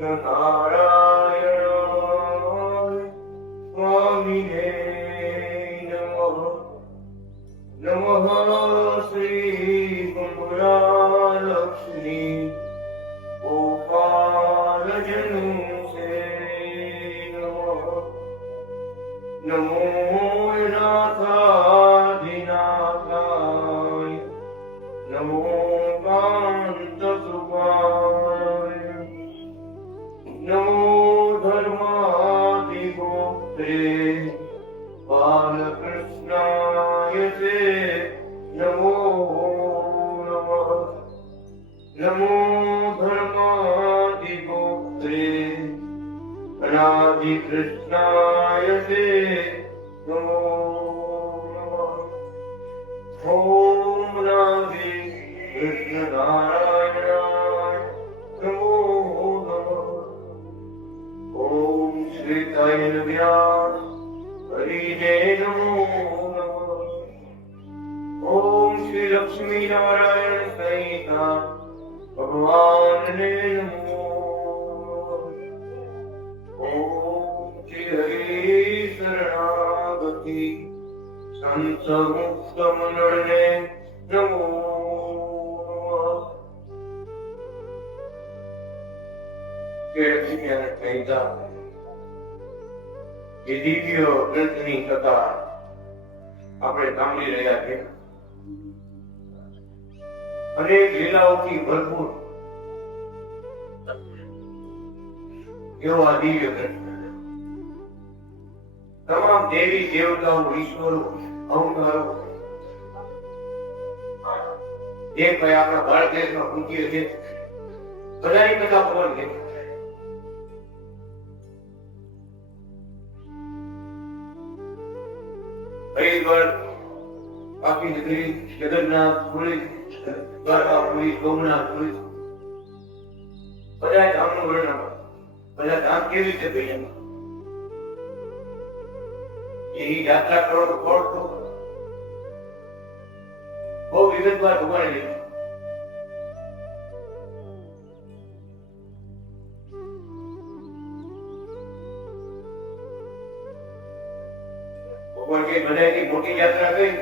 નારાયણ સ્વામીને નમઃ. નમઃ શ્રી કમલાલક્ષ્મી ગોપાલજનુ સે નમઃ. નમો નાથાધિનાથાય નમો કાંતકૃપાય નમો ધર્માધિગોત્રે બાલકૃષ્ણાય તે નમો નમઃ. નમો ધર્માધિગોત્રે અનાધિકૃષ્ણાય તે નમો નમઃ. ઓમ નાધિ કૃષ્ણ નારાયણાય નમો નમઃ. ઓમ શ્રી તૈલ વ્યાસ હરિને નમો નમઃ. ઓમ શ્રી લક્ષ્મી નારાયણ સંહિતા ભગવાનને નમો નમઃ. ઓમ શ્રી હરિ શરણાગતિ સંત મુક્ત મંડળને નમો નમઃ. એ દિવ્ય ગ્રંથની કથા આપણે સાંભળી રહ્યા છીએ. અનેક લીલાઓથી ભરપૂર એવો આ દિવ્ય ગ્રંથ. તમામ દેવી દેવતાઓ, ઈશ્વરો, અવતારો જે કઈ આપણા ભારત દેશમાં પૂજ્ય છે બધાની કથા ભગવાન છે. હરિદ્વાર, કાશી નગરી, જગન્નાથ પુરી, દ્વારકાપુરી, સોમનાથપુરી બધા ધામનું વર્ણન. બધા ધામ કેવી રીતે બન્યા એની યાત્રા કરો તો ફળ તો બહુ વિગતવાર ભગવાને લીધું. ભગવાન કે બધાથી મોટી યાત્રા કઈ?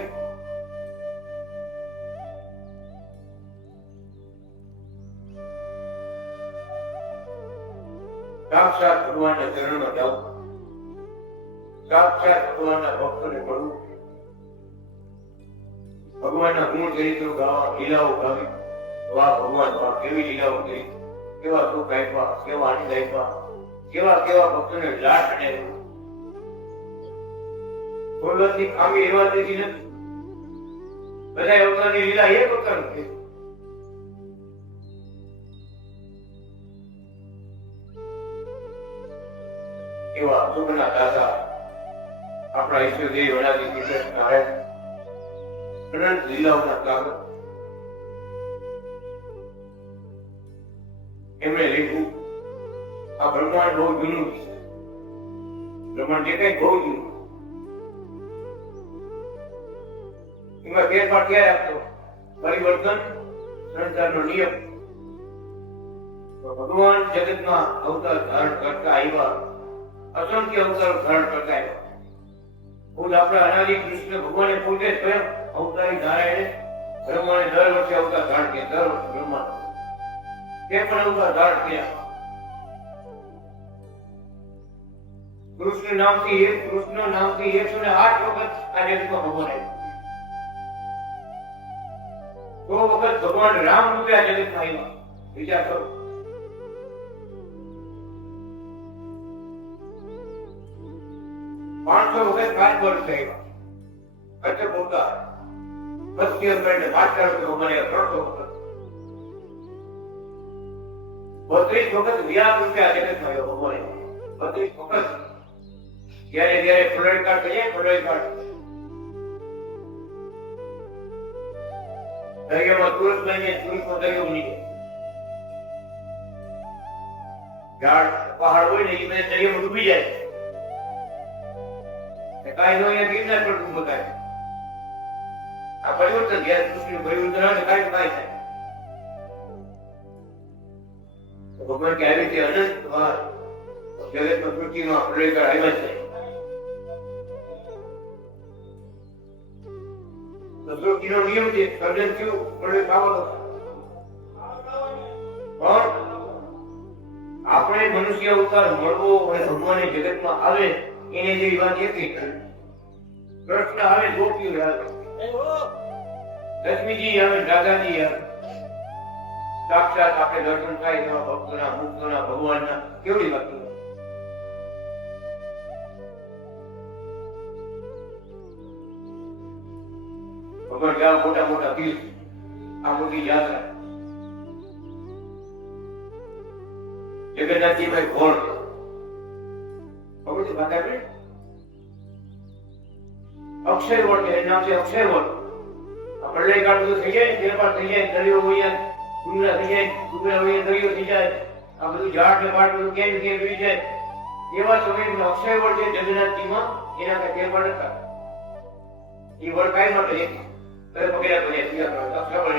સાક્ષાત ભગવાનના ચરણમાં જાઓ, સાક્ષાત ભગવાનના ભક્તોને મળવું, ભગવાનના ગુણ ચરિત્રો ગાવા, લીલાઓ ગાવી. વાહ ભગવાન વાહ, કેવી લીલાઓ કરી, કેવા સુખ આપ્યા, કેવા આનંદ આપ્યા, કેવા કેવા ભક્તોને લાટ અને ભગવતની ખામી એવા દેતી નથી. બધા અવતારની લીલા એક અવતાર છે. એવા સુખના દાતા આપણા ઈશ્વરદેવ વડાજી કૃષ્ણ નારાયણ અનંત લીલાઓના કાગળ એમણે લખ્યું. આ બ્રહ્માંડ બહુ જૂનું છે. બ્રહ્માંડ જે કઈ બહુ જૂનું. એમાં ફેરફાર ક્યારે આપતો? પરિવર્તન સંસારનો નિયમ. ભગવાન જગતમાં અવતાર ધારણ કરતા આવ્યા, અસંખ્ય અવતારો ધારણ કરતા આવ્યા. ખુદ આપણા અનાદિ કૃષ્ણ ભગવાને પોતે સ્વયં અવતારી નારાયણે બ્રહ્માને દર વર્ષે અવતાર ધારણ કર્યા. દર વર્ષે બ્રહ્મા તે પણ અવતાર ધારણ કર્યા. કૃષ્ણ નામથી 108 વખત આ જગતમાં ભગવાન આવ્યા. 100 વખત ભગવાન રામ રૂપે આ જગતમાં આવ્યા. વિચાર કરો. પાંચસો વખત કાચબળ થયા. કચ્છ પોતા બસ્તી અંતરને પાછળ ભગવાને 300 વખત. 32 વખત વ્યાસ રૂપે આ જગતમાં આવ્યો ભગવાને. 32 વખત. જ્યારે ફુલડી કાઢ કરીએ, ફુલડી કાઢ દરિયામાં તુરસ લઈને તુરસમાં દરિયો ઉડી જાય. પહાડ હોય ને એ બધા દરિયામાં ડૂબી જાય. કાંઈ નો અહીંયા ગિરનાર પર ડૂબ બતાવે. આ પરિવર્તન જ્યારે સૃષ્ટિનું પરિવર્તન આવે કાંઈ થાય. ભગવાન કે આવી રીતે અનંત વાર જગતમાં પૃથ્વીમાં પ્રલયકાળ આવ્યા છે. પ્રકૃતિનો નિયમ છે, સર્જન થયું, પ્રલય થવાનો. પણ આપણે મનુષ્ય અવતાર મળવો અને ભગવાન જગતમાં આવે એને જેવી વાત એક કૃષ્ણ આવે, ગોપીઓ આવે, લક્ષ્મીજી આવે, દાદાજી આવે, સાક્ષાત આપણે દર્શન થાય એવા ભક્તોના, મુક્તોના, ભગવાનના, કેવડી વાત કરે. ભગવાન કેવા મોટા મોટા તીર્થ, આ મોટી યાત્રા જગન્નાથજી ભાઈ કોણ ખબર છે? વાત આપણે અક્ષયવડ છે, એનું નામ છે અક્ષયવડ. આ પ્રલયકાળ બધું થઈ જાય, ફેરફાર થઈ જાય, દરિયો હોય જાય, ડુંગરા થઈ જાય, ડુંગરા હોય દરિયો થઈ જાય, આ બધું ઝાડ ને પાડ બધું કેમ કેમ રહી જાય. એવા સમયમાં અક્ષયવડ છે જગન્નાથજીમાં, એના કઈ ફેરફાર નતા. એ વડ કાંઈ માટે પગેરા બન્યા, અક્ષયવડ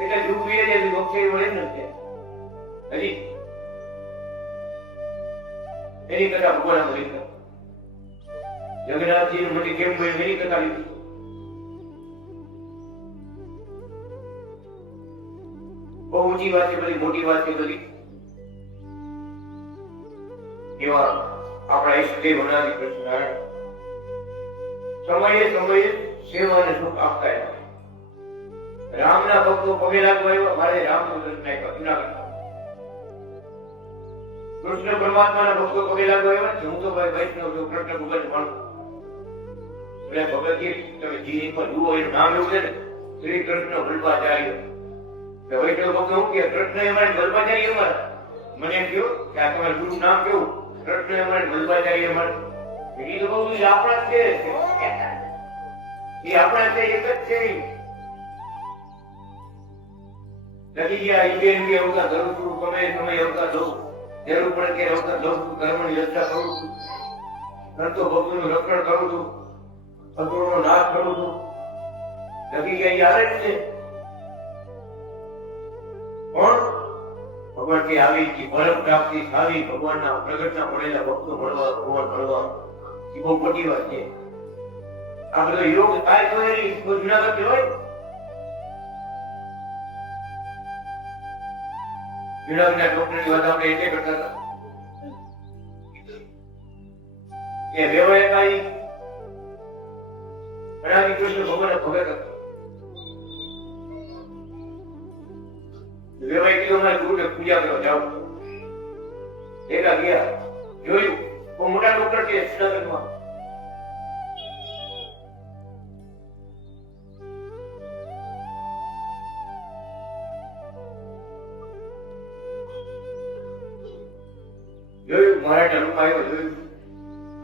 એટલે ડૂબી જાય, અક્ષયવડ એમ નથી હજી એની કથા ભગવાન લીધી. જગન્નાથજી મોટી કેમ હોય એની કથા લીધી. બહુ ઊંચી વાત છે બધી, મોટી વાત છે બધી. એવા આપણા ઈષ્ટદેવ અનાદિ કૃષ્ણ સમયે સમયે સેવા અને સુખ આપતા હતા. રામના ભક્તો પગે લાગવા આવ્યા, મારે રામનું દર્શન આપ્યા. કૃષ્ણ પરમાત્માના ભક્તો પગે લાગવા આવ્યા, હું તો ભાઈ વૈષ્ણવ છું, કૃષ્ણ ભગત પણ ભગત તમે જીવનમાં જુઓ એનું નામ એવું છે ને, શ્રી કૃષ્ણ વલ્લભાચાર્ય. વૈષ્ણવ ભક્તો શું કે કૃષ્ણ અમારે વલ્લભાચાર્ય અમારા. મને એમ કહ્યું કે આ તમારું ગુરુ નામ કેવું? કૃષ્ણ અમારે વલ્લભાચાર્ય અમારે. એ તો બહુ આપણા જ છે, એ આપણા છે, એક જ છે. લખી ગયા ઇન્ડિયન અવતાર ધરું છું, તમે સમય અવતાર દઉં, જરૂર પડે કે અવતાર દઉં છું, કર્મની રક્ષા કરું છું, સંતો ભક્તોનું રક્ષણ કરું છું, અસુરોનો નાશ કરું છું. લખી ગયા યાર જ છે. પણ ભગવાન કે આવી પરમ પ્રાપ્તિ આવી, ભગવાનના પ્રગટના મળેલા ભક્તો મળવા, ભગવાન મળવા, એ બહુ મોટી વાત છે. આ બધો યોગ થાય તો એની જુનાગઢ કહેવાય. જુનાગઢના ડોક્ટરની વાત આપણે એટલે કરતા હતા કે વેવાયકાઈ અનાદિ કૃષ્ણ ભગવાનના ભગત હતા. વેવાય કીધું અમારે ગુરુને પૂજા કરવા જાવ. એકા ગયા, જોયું બહુ મોટા ડોક્ટર છે જુનાગઢમાં. જોયું મહારાજના રૂમ આવ્યો, જોયું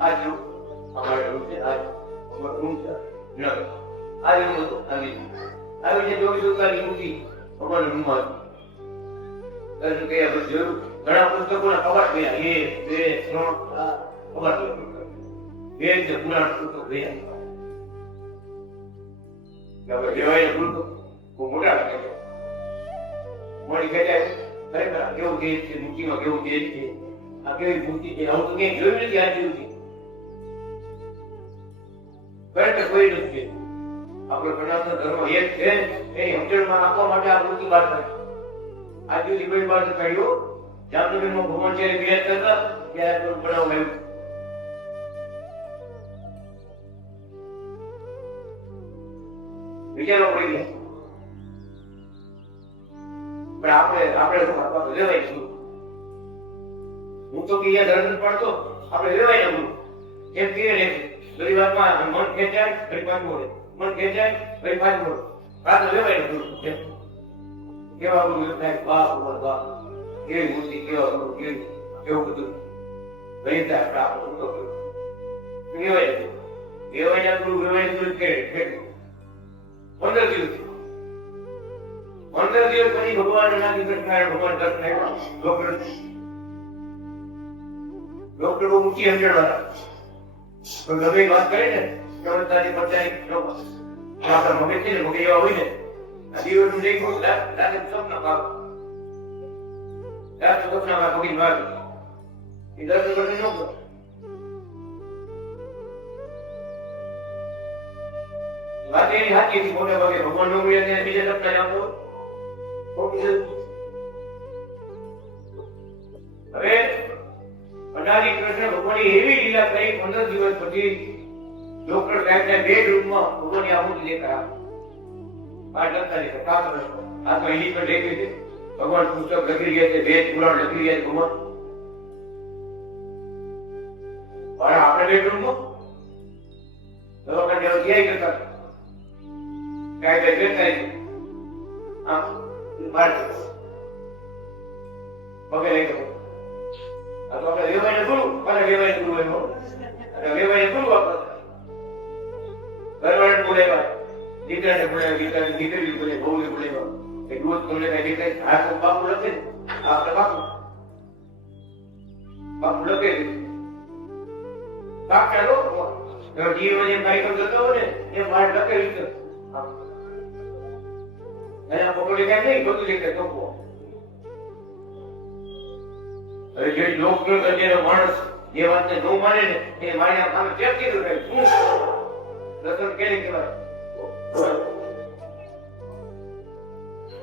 આ રૂમ અમારા રૂમ છે, આ રૂમ છે જુનાગઢ. આ રૂમ હતો આવી છે 24 કાલી મૂર્તિ ભગવાન રૂમમાં દર્શન કર્યા પછી જોયું ઘણા પુસ્તકોના કબાટ ગયા, 1 2 3 કબાટ વેદ પુરાણ પુસ્તકો ગયા. જેવાય પુસ્તકો બહુ મોટા લાગે છે. મોડી ખેંચાય ખરેખર કેવું તેજ છે, મૂર્તિમાં કેવું તેજ છે, આ કેવી મૂર્તિ છે, આવું તો ક્યાંય જોયું નથી. આ જેવું છે ખરેખર કોઈ નથી. આપણો સનાતન ધર્મ એક છે, એની સમજણમાં આપવા માટે આ મૂર્તિ બહાર થાય. આજ સુધી કોઈ બહાર કાઢ્યો જામનગરમાં ભગવાન જ્યારે બિરાજ કરતા ત્યારે બનાવવામાં આવ્યું. વિચારો પડી ગયા. પણ આપણે લેવાય છું. હું તો બીજા દર્શન પડતો આપણે લેવાય નવું એમ કહીએ ને. બધી વાતમાં મન ખેંચાય ફરી પાછું મળે, મન ખેંચાય ફરી પાછું મળે. આ તો લેવાય નવું. કેવા બધું થાય, બાપ બાપ કેવી મૂર્તિ, કેવા કેવી કેવું બધું ગણિત આપણે ઊંધો લેવાય હતું. લેવાય ગુરુ લેવાય ગુરુ કે 15 દિવસ 15 દિવસ પછી ભગવાન અનાદિ કૃષ્ણ ભગવાન દર્શન આવ્યા. ડોક્ટર બહુ ઊંચી સમજણ વાળા તો ગમે વાત કરે ને પ્રવૃત્તાની પચાઈ આપણા મગજ છે ને, મગજ એવા હોય ને, આ દિવસનું નહીં લાગે સપના પાપ દસ સપનામાં ભગી વાત એ 10 વર્ષ નો વાત એની સાચી હતી મોટે ભાગે ભગવાન નો મળ્યા ત્યારે બીજા સપના આપો હવે અનાદિ કૃષ્ણ ભગવાનની એવી લીલા કરી 15 દિવસ પછી ડોક્ટર સાહેબને બેડરૂમમાં ભગવાનની આહુતિ લેતા બાર લખતા લેતા કામ કરશો આ તો એની પર લેખી છે ભગવાન પુસ્તક લખી ગયા છે વેદ પુરાણ લખી ગયા છે ભગવાન પણ આપણે બેડરૂમમાં દવાખાને ક્યાંય કરતા કાંઈ બેઠા આમ બાર પગે લઈ ગયો આ તો આપણે વેવાઈને ગુરુ પાછા વેવાઈને ગુરુ એનો અને વેવાઈને ગુરુ આપણે ઘરવાળાને બોલાવ્યા દીકરાને બોલાવ્યા દીકરી બોલે બહુને બોલાવ્યા કે દૂધ તમને કઈ દીકરી હાથ બાપુ લખે આપણે બાપુ લખે સાક્ષાત જીવન જેમ કાર્યક્રમ કરતો હોય ને એ મારે લખેલું છે એના પકડી કાંઈ નહીં બધું રીતે ચોખ્ખો હવે જે લોકનો ગજેરો માણસ જે વાતને ન માને ને એ મારી આમ ચેક કીધું કે શું રતન કેને કહેવાય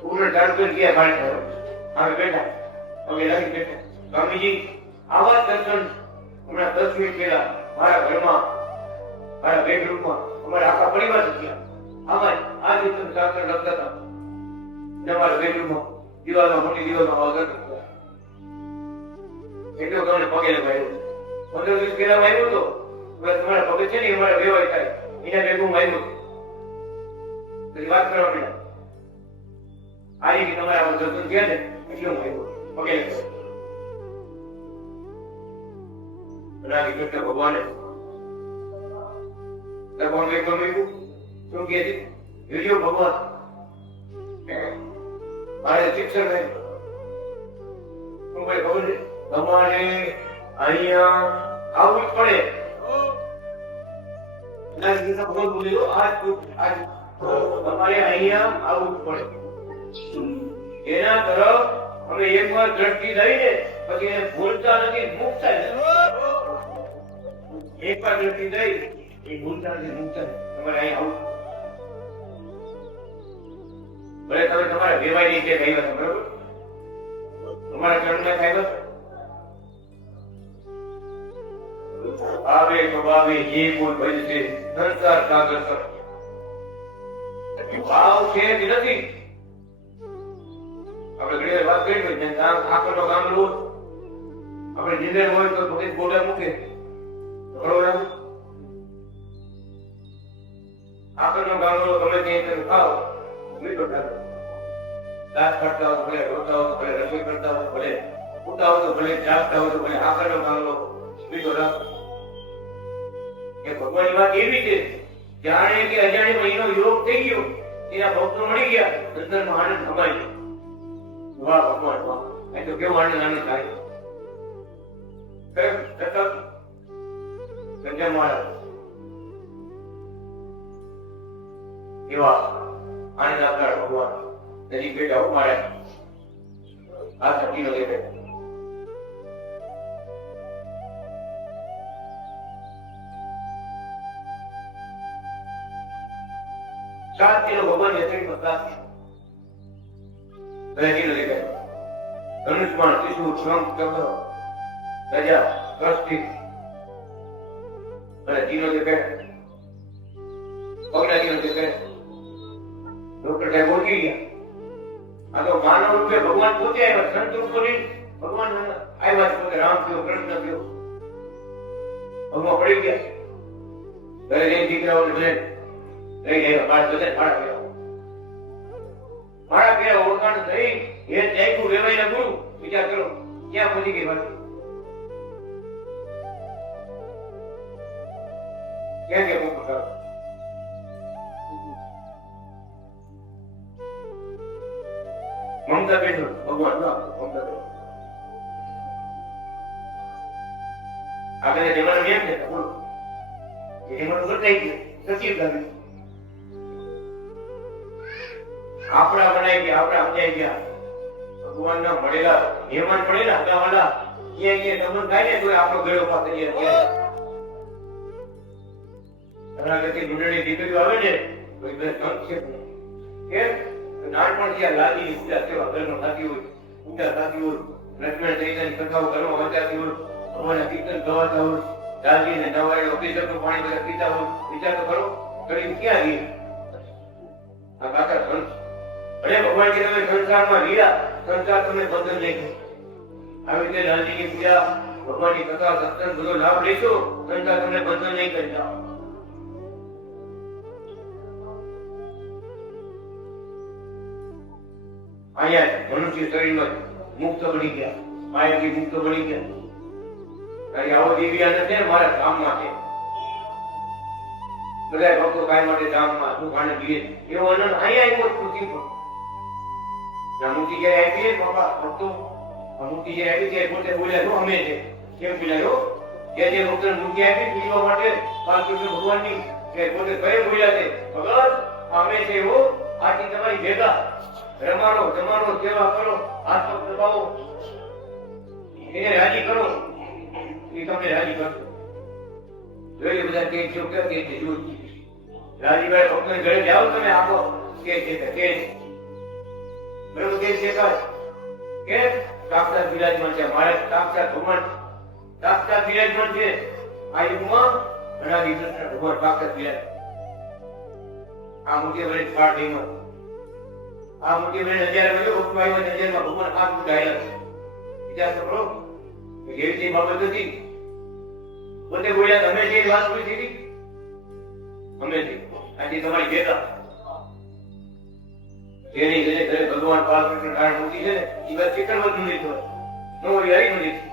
પૂર્ણ ચાલુ કરી ગયા ભાઈ હવે બેઠા હવે લાગી બેઠા સ્વામીજી આવા દર્શન હમણાં 10 મિનિટ પહેલા મારા ઘરમાં મારા બેડરૂમમાં અમારા આખા પરિવાર થયા આમાં આ રીતે શાસ્ત્ર લખતા હતા અમારા બેડરૂમમાં દિવાલમાં મોટી દિવાલમાં વગર એટલો તમને પગે લગાવ્યો 15 દિવસ પહેલા આવ્યો હતો તમારા પગે છે ને અમારા વેવાય થાય એના ભેગું આવ્યું તો વાત કરવા મળ્યા આ રીતે તમારા આ દર્શન થયા ને એટલું આવ્યું પગે લગાવ્યો કૃષ્ણ ભગવાને ભગવાન એક ગમ્યું શું કહે છે વિડીયો ભગવાન મારે શિક્ષણ નહીં શું ભાઈ ખબર છે તમારે અહીંયા આવવું જ પડે તમારે અહીંયા આવવું જ પડે એના તરફ અમે એકવાર દ્રષ્ટિ લઈને પછી એને ભૂલતા નથી મૂકતા એકવાર દ્રષ્ટિ લઈ એ ભૂલતા નથી મૂકતા તમારે અહીંયા આવું ભલે તમે તમારા વેવાઈ છે કહી હતા બરોબર તમારા ચરણને ખાઈ આવે સ્વભાવે જે કોઈ ભજશે સંસાર સાગર કર ભાવ છે કે નથી આપણે ઘણી વાત કરી હોય જેમ આખરનો ગામડો આપણે જીંદર હોય તો થોડી ગોડા મૂકે બરોબર આખરનો ગામડો તમે ત્યાં ખાઓ મીઠો ઠાકો દાંત કાઢતા હોય ભલે રોતા હોય ભલે રસોઈ કરતા હોય ભલે ઉઠતા હોય તો ભલે જાગતા હોય તો ભલે આખરનો ગામડો મીઠો રાખો એ ભગવાનની વાત એવી છે જાણે કે અજાણે એનો યોગ થઈ ગયો એના ભક્તો મળી ગયા અંદરનો આનંદ સમાઈ ગયો વાહ ભગવાન વાહ એ તો કેવો આનંદ થાય સંજય મહારાજ એવા આનંદ આપનાર ભગવાન નજીક બેઠા હું મારે આ શક્તિ નો દેખાય શાંતિનો ભગવાન યથાર્થ પ્રકાશ બહેરીનો દેખાય ધનુષ્માન ત્રિશૂળ શંખ ચક્ર ગજા કષ્ટી અને તીનો દેખાય પગલા તીનો દેખાય ડોક્ટર સાહેબ ઓળખી ગયા આ તો માનવ રૂપે ભગવાન પોતે આવ્યા સંત રૂપ ભગવાન આવ્યા પોતે રામ થયો કૃષ્ણ થયો ભગવાન પડી ગયા ઘરે જઈને દીકરાઓને બહેન લઈ ગયા મારા બધા મારા પેલા ઓળખાણ થઈ એ જાયકું વેવાઈના ગુરુ વિચાર કરો ક્યાં પહોંચી ગઈ વાત ક્યાં ક્યાં પહોંચો મમતા બેન ભગવાન મમતા બેન આપણે જમાનો કેમ છે બોલો એ જમાનો બદલાઈ ગયો સચિવ લાગ્યું આપણા બનાવી ગયા આપણા સમજાઈ ગયા ભગવાનના મળેલા મહેમાન મળેલા હગાવાલા ક્યાંય સંબંધ થાય ને તો આપણો ગળો પાસે શરણાગતિ મંડળની દીકરીઓ આવે ને તો એ બધા સંક્ષેપ કેમ નાનપણથી આ લાદીની પૂજા સેવા ઘરમાં થતી હોય, પૂજા થતી હોય, લક્ષ્મણ ચૈતન્ય કથાઓ ઘરમાં વચાતી હોય, ભગવાનના કીર્તન ગવાતા હોય, દાદીને નવાય અભિષેકનું પાણી બધા પીતા હોય, વિચાર તો કરો કરી ક્યાં ગઈ આ કાકા સંત ભલે ભગવાન કે તમે સંસારમાં લીધા સંસાર તમે બંધન નહીં કરો. આવી રીતે દાદીની પૂજા ભગવાનની કથા સત્સંગ બધો લાભ લેશો સંસાર તમને બંધન નહીં કરી જાઓ. અહીંયા મનુષ્ય શરીરમાં મુક્ત બની ગયા, માયાથી મુક્ત બની ગયા. તારી આવો દિવ્યા નથી મારા ગામમાં છે. બધા ભક્તો કાય માટે ગામમાં શું ખાને પીએ એવો આનંદ અહીંયા આવ્યો પૃથ્વી પર. મૂર્તિ જયારે આવી છે બાપા ભક્તો મૂર્તિ જયારે આવી ત્યારે પોતે બોલ્યા છો અમે છે કેમ બોલ્યા છો જે ભક્તો મૂર્તિ આપી પીવા માટે બાલકૃષ્ણ ભગવાનની કે પોતે કઈ બોલ્યા છે ભગવાન અમે છે એવો આથી તમારી ભેગા રમાડો જમાડો સેવા કરો હાથ પગ દબાવો એને રાજી કરો એ તમને રાજી કરશો. જોઈએ બધા કે છો કે છે જોઈ રાજીભાઈ ભક્તોની ઘરે જાઓ તમે આપો કે છે કે બરોબર કે છે કે સાક્ષાત વિરાજમાન છે મારે સાક્ષાત ભગવાન સાક્ષાત વિરાજમાન છે આ યુગમાં અનાદિ કૃષ્ણ ભગવાન સાક્ષાત વિરાજ. આ મોટી બને પાર્ટીમાં આ મોટી બને નજર મળ્યો ભગવાન નજરમાં ભગવાન આમ ઉડાયેલા છે. વિચાર કરો એવી જે બાબત હતી પોતે બોલ્યા તમે જે વાત કરી હતી અમે આજે તમારી ભેગા જેની ઘરે ઘરે ભગવાન પાર્વતીનું ધારણ મૂકી છે ને એ વાત ચિત્ર બધું લીધું નો હરી નું લીધું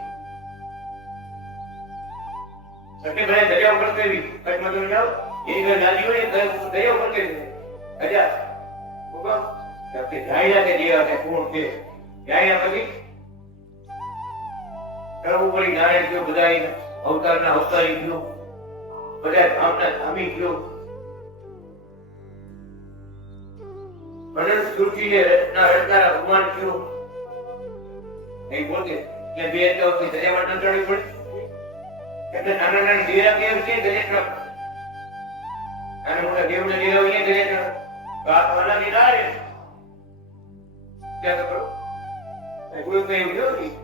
એટલે ભાઈ દરિયા ઉપર કેવી કચ્છમાં તમે જાઓ એની ઘરે નાની હોય દરિયા ઉપર કેવી અજા ભગવાન કે જાયા કે જીવા કે કોણ છે જાયા પછી કરવું પડી નારાયણ ગયો બધા અવતારના અવતારી ગયો બધા ધામના ધામી ગયો અનંત સૃષ્ટિને રચના રચનારા ભગવાન થયો નહીં બોલતે એટલે બે થી દરિયામાં ટંટાળી પડે એટલે નાના નાના દેરા કેમ છે દરિયા નાના મોટા દેવને દેરા હોય દરિયા વાના દીધા રે ત્યાં કરો કોઈ કઈ ગયો નહીં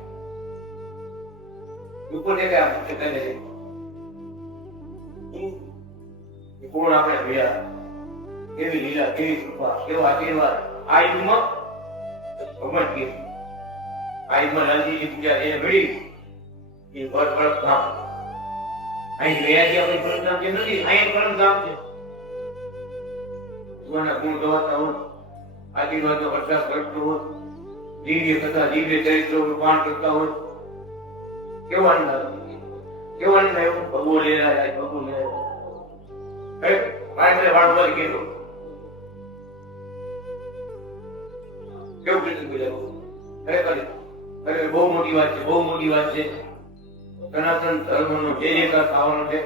ઉપર દેખાય આપણે કહે છે કોણ આપણે ભેળા કેવી લીલા કેવી કૃપા કેવો આશીર્વાદ આ યુગમાં ભગવાન કે આ યુગમાં લાલજીની પૂજા એ મળી એ બળ ધામ અહીં ગયા છે આપણે પરમ ધામ નથી અહીં પરમ ધામ છે. ભગવાનના ગુણ ગવાતા હોય આશીર્વાદનો વરસાદ કરતો હોય દિવ્ય કથા દિવ્ય ચરિત્રોનું પાન કરતા હોય કેવો આનંદ કેવો આનંદ આવ્યો ભગવો લેલા જાય ભગવો લેલા મારે વાળવા કીધું કેવું કીધું ખરેખર બહુ મોટી વાત છે બહુ મોટી વાત છે. સનાતન ધર્મનો જે રેખા થવાનો છે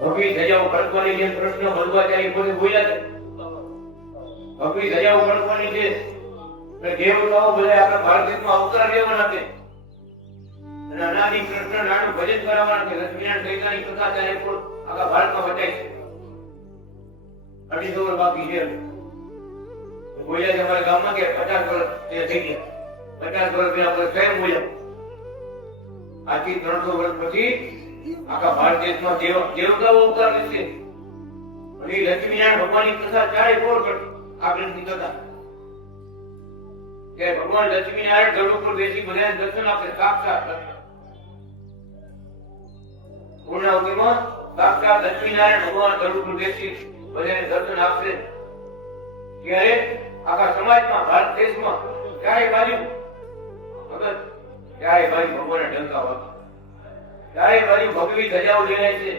ભગવી ધજાઓ કડકવાની જેમ પ્રશ્ન ભગવાચાર્ય પોતે બોલ્યા છે ભગવી ધજાઓ કડકવાની છે દેવતાઓ બધા આપણા ભારત દેશમાં અવતાર લેવાના છે અને અનાદિ કૃષ્ણ નાનું ભજન કરાવવાના છે. લક્ષ્મીનારાયણ ચૈતન્ય કથા ત્યારે પણ આખા ભારતમાં બચાય છે. 250 વર્ષ બાકી છે બોલ્યા છે અમારા ગામમાં કે 50 વર્ષ થઈ ગયા 50 વર્ષ પહેલા આપણે સ્વયં બોલ્યા આજથી 300 વર્ષ પછી આખા ભારત દેશમાં દેવતાઓ અવતાર લેશે અને લક્ષ્મીનારાયણ ભગવાનની કથા ચારે કોર કરશે આ ગ્રંથની કથા કે ભગવાન લક્ષ્મીનારાયણ ગરુડ ઉપર બેસી બધાને દર્શન આપે સાક્ષાત પૂર્ણાવતીમાં સાક્ષાત લક્ષ્મીનારાયણ ભગવાન ગરુડ ઉપર બેસી બધાને દર્શન આપશે ત્યારે આખા સમાજમાં ભારત દેશમાં ચારે બાજુ ભગત ચારે બાજુ ભગવાનના ડંકા વાગે ચારે બાજુ ભગવી ધજાઓ લેવાય છે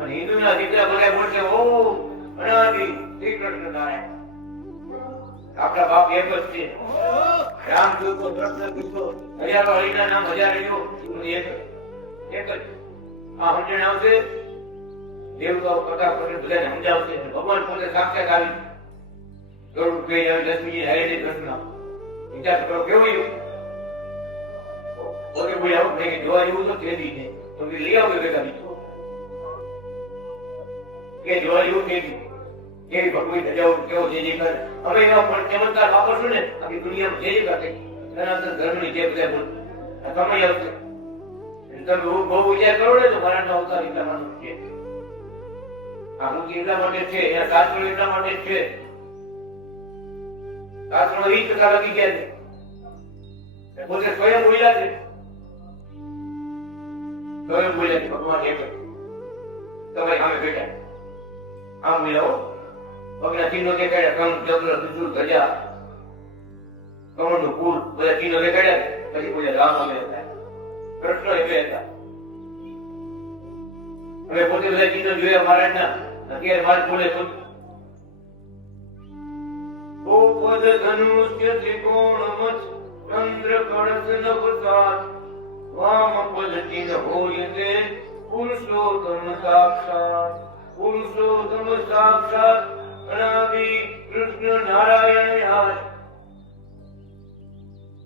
અને હિન્દુના દીકરા બધા બોલશે ઓમ અનાદિ શ્રી કૃષ્ણ નારાયણ આપણા બાપ એક જ છે રામ જોતો કૃષ્ણ જોતો હજારો હરિના નામ હજાર રહ્યો એક જ આ સમજણ આવશે દેવતાઓ કથા કરીને બધાને સમજાવશે ભગવાન પોતે સાક્ષાત આવી ગરુડ કહી આવે લક્ષ્મીજી હરે કૃષ્ણ વિચાર કરો કેવું એવું પોતે બોલી આવું નહીં જોવા જેવું તો તેદી છે તો લઈ આવો ભેગા બીજું કે જોવા જેવું તેદી કેવી ભગવી સજાઓ કેવો જે કરે અમે એવા પણ ચમત્કાર વાપરશું ને આખી દુનિયામાં જે કરે સનાતન ધર્મની જે બધા બોલ સમય આવશે તમે બહુ વિચાર કરો ને તો મારા અવતાર એટલા માણસ છે આ હું એટલા માટે છે એના શાસ્ત્રો એટલા માટે છે શાસ્ત્રો 20% લગી ગયા છે પોતે સ્વયં બોલ્યા છે ભગવાન એક તમે સામે બેઠા આમ બોલ્યા પગના ચિહ્નો દેખાડ્યા કંક જબર ત્રિશુળ ધજા કમળનું ફૂલ બધા ચિહ્નો દેખાડ્યા પછી બોલ્યા રામ અમે હતા કૃષ્ણ એટલે હતા હવે પોતે બધા ચિહ્નો જોયા મહારાજના અત્યારે મહારાજ બોલે પદ ધનુષ્ય ત્રિકોણ મત ચંદ્ર કળશ નવસાત વામ પદ ચિહ્ન હોય તે પુરુષોત્તમ સાક્ષાત અનાદિ કૃષ્ણ નારાયણ આજ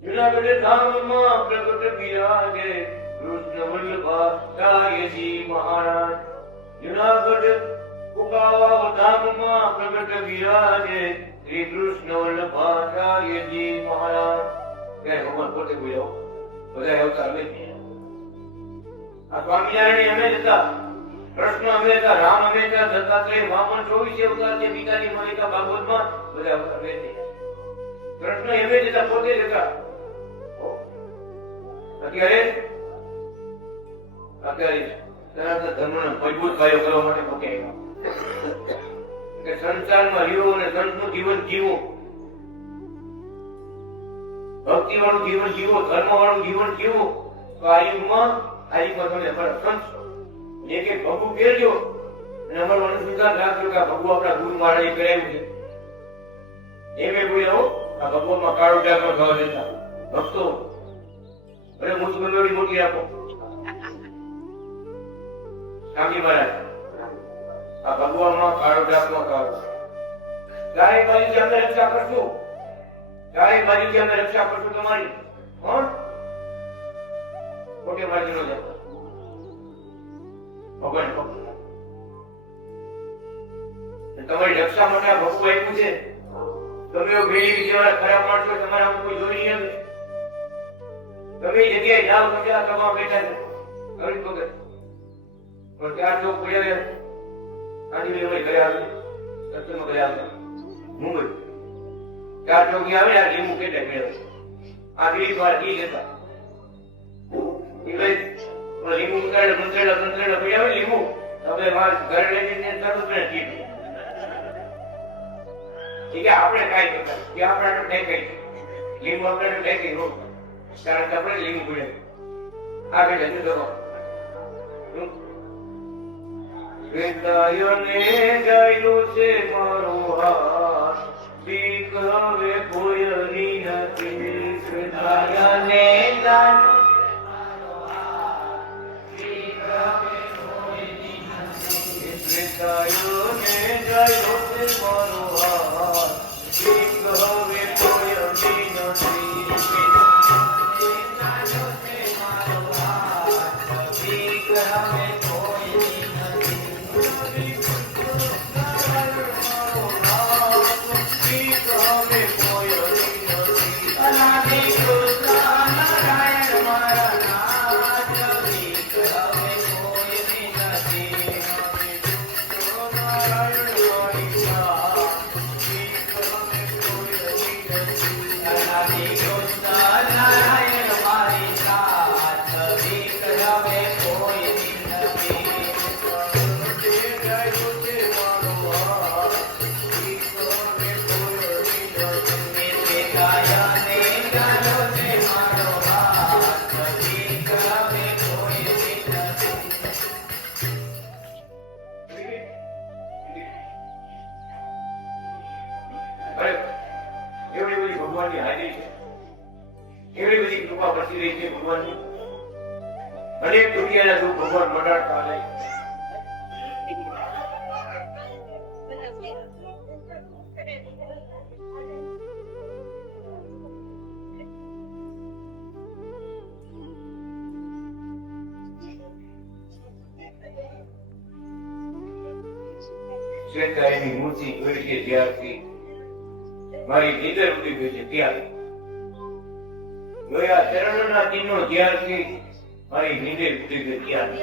જુનાગઢ ધામમાં પ્રગટ બિરાજે કૃષ્ણ વલ્લભાચાર્યજી મહારાજ જુનાગઢ કુકાવા ધામમાં પ્રગટ બિરાજે શ્રી કૃષ્ણ વલ્લભાચાર્યજી મહારાજ ત્યારે ભગવાન પોતે બોલ્યો બધા અવતાર અમે આ સ્વામિનારાયણ અમે હતા કૃષ્ણ અમે હતા રામ અમે હતા દત્તાત્રેય વામન 24 અવતાર છે ગીતાની મહિકા ભાગવતમાં બધા અવતાર અમે કૃષ્ણ એમ જ હતા પોતે જ હતા અત્યારે સનાતન ધર્મનો મજબૂત કાર્ય કરવા માટે પોતે કે સંસારમાં રહ્યો અને સંતનું જીવન જીવો ભક્તિ વાળું જીવન જીવો ધર્મ વાળું જીવન જીવો તો આ યુગમાં તમે સંત એક એક ભગુ પહેરજો અને અમારું અનુસંધાન રાખજો કે ભગુ આપણા ગુરુ મહારાજે કરાવ્યું છે એમ બોલ્યો આ ભગવાનમાં કાળો ડાઘ ખાવા દેતા ભક્તો અરે મુશ્કેલી મોટી આપો સ્વામી મહારાજ આ ભગવાનમાં કાળો ડાઘ ખાવા ચારે બાજુથી અમે રક્ષા કરશું ચારે બાજુથી અમે રક્ષા કરશું તમારી કોણ ખોટે બાજુ નો જતો ભગવાન તમારી રક્ષા માટે આ ભગવાન આપ્યું છે તમે ભેળી જેવા ખરાબ માણસો તમારા કોઈ જોઈ નહીં તમે જગ્યાએ જાઓ બધા તમામ બેઠા છે ગરીબ વગર પણ ચાર ચોક પડ્યા આની મેં ઘરે આવે સત્સંગમાં ઘરે આવે મુંબઈ ચાર ચોકી આવે આ લીંબુ કેટલા મેળવે આ દિલીપ વાળા ઈ જતા લીંબુ મંત્રેલા પડી આવે લીંબુ તમે ઘરે લઈ જઈને તરત ને આપણે કાંઈ કરતા કે આપણે ટેકાઈ લીંબુ આપણે ટેકાઈ રોગ કારણ કે આપણે લીંબુ પડે આગળ જતું કરો વેદાયને ગાયલો છે મારો હાથ બીક હવે કોઈની નથી વેદાયને ગાયલો વેદાયને ગાયલો છે મારો હાથ બીક હવે કોઈની નથી ભગવાનની હાજરી છે એવી બધી કૃપા બચી રહી છે ભગવાનની અનેક દુનિયાના દુઃખ ભગવાન મટાડતા નહીં શ્વેતા એની મૂર્તિ જોઈ છે ત્યારથી મારી નીંદર ઉડી ગઈ છે ત્યારે જોયા ચરણના ચિહ્નો જ્યારથી મારી નીંદર ઉડી ગઈ ત્યારે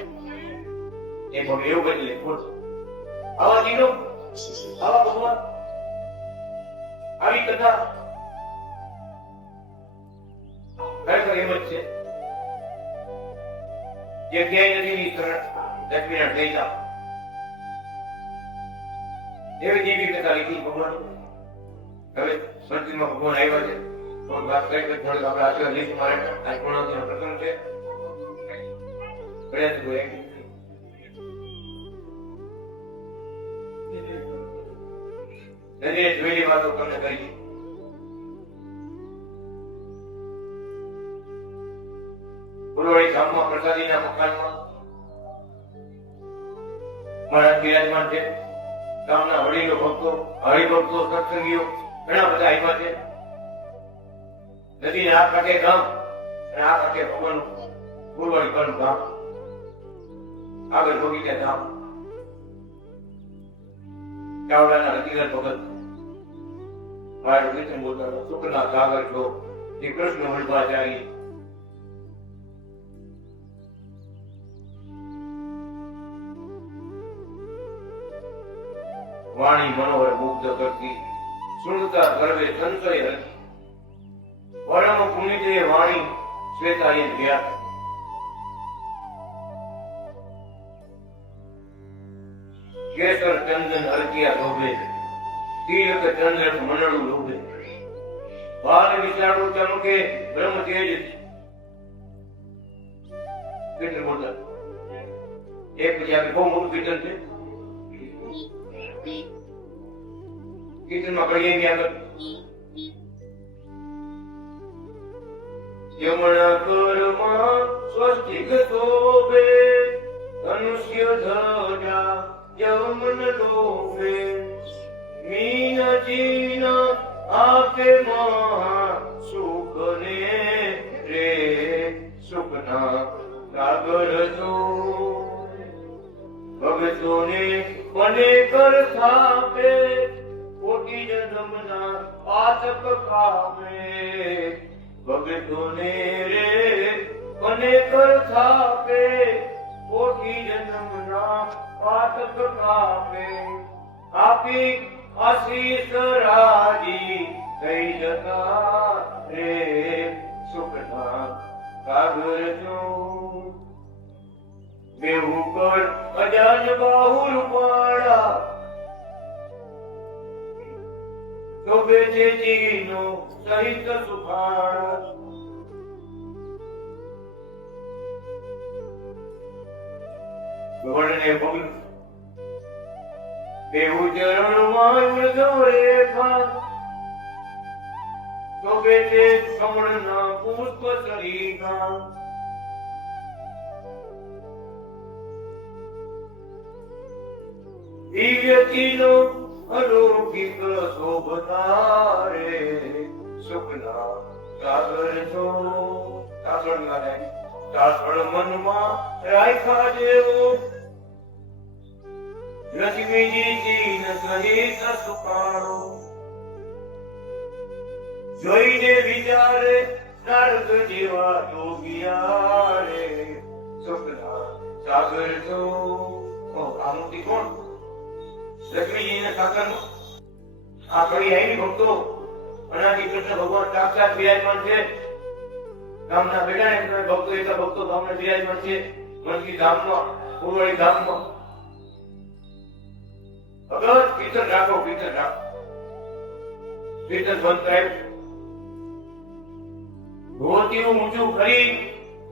એ પણ એવું બદલે ખોટું આવા ચિહ્નો આવા ભગવાન આવી કથા ખરેખર એમ જ છે જે ક્યાંય નથી દક્ષિણા થઈ જાવ એવી જેવી કથા લીધી ભગવાન હવે સંતિમાં ભગવાન આવ્યા છે થોડું વાત કરી તો થોડુંક આપણે આશીર્વાદ લઈશું મારે આજ પૂર્ણાવતીનો પ્રસંગ છે પ્રયાસ કર્યો નદીએ જોયેલી વાતો તમને કરી પુરવળી ગામમાં પ્રસાદીના મકાનમાં મહારાજ બિરાજમાન છે ગામના વડીલો ભક્તો હરિભક્તો સત્સંગીઓ ઘણા બધા આવ્યા છે નદીના આ કાંઠે ગામ અને આ કાંઠે ભગવાન પુરવળી પરનું ગામ આગળ બગીચા ધામ ચાવડાના રતિલાલ ભગત મારા કીર્તન બોલતા સુખના સાગર છો શ્રી કૃષ્ણ વલ્લભાચાર્ય વાણી મનોહર મુગ્ધ કરતી સુણતા ગર્વે સંશય હતી પરમ પુનિતે વાણી શ્વેતાએ વ્યાસ કેસર ચંદન અરકિયા શોભે તિલક ચંદ્ર મનડું લોભે બાલ વિચારું ચમકે બ્રહ્મ તેજ કીર્તન બોલતા એક પછી આપણે બહુ મોટું કીર્તન છે કીર્તનમાં કહીએ કે આગળ યમણ કરમાં સ્વસ્તિક શોભે ધનુષ્ય ધજા યમન લોભે મીન જીન આપે મહા સુખ ને રે સુખના સાગર જો ભગતોને મને કર થાપે કોટી જન્મના પાતક કામે ભગતોને રે મને કર થાપે કોટી જન્મના પાતક કામે આપી આશીષ રાજી થઈ જતા રે સુખના સાગર જો બેહુ કર અજાન બાહુલ પાડા શોભે છે જીનો સહિત સુખાડા ગવર્ણને બોલ્યું બેહુ ચરણ માં રેખા શોભે છે કમળના પુષ્પ સરીખા દિવ્યતિનો અલૌકિક શોભતા રે સુખના સાગર છો સાસણ મનમાં રાખ્યા જેવો લક્ષ્મીજી જીન સહિત સુખાણો જોઈને વિચારે નારદ જેવા જોગિયા રે સુખના સાગર છો આ મૂર્તિ કોણ લક્ષ્મીજીના શાસન આ કડી આવી ભક્તો અનાદિ કૃષ્ણ ભગવાન સાક્ષાત બિરાજમાન છે ગામના બેઠા ભક્તો એટલા ભક્તો ગામના બિરાજમાન છે મનકી ધામમાં પુરવળી ધામમાં ભગત કીર્તન રાખો કીર્તન બંધ કરાય ધોતીનું ઊંચું કરી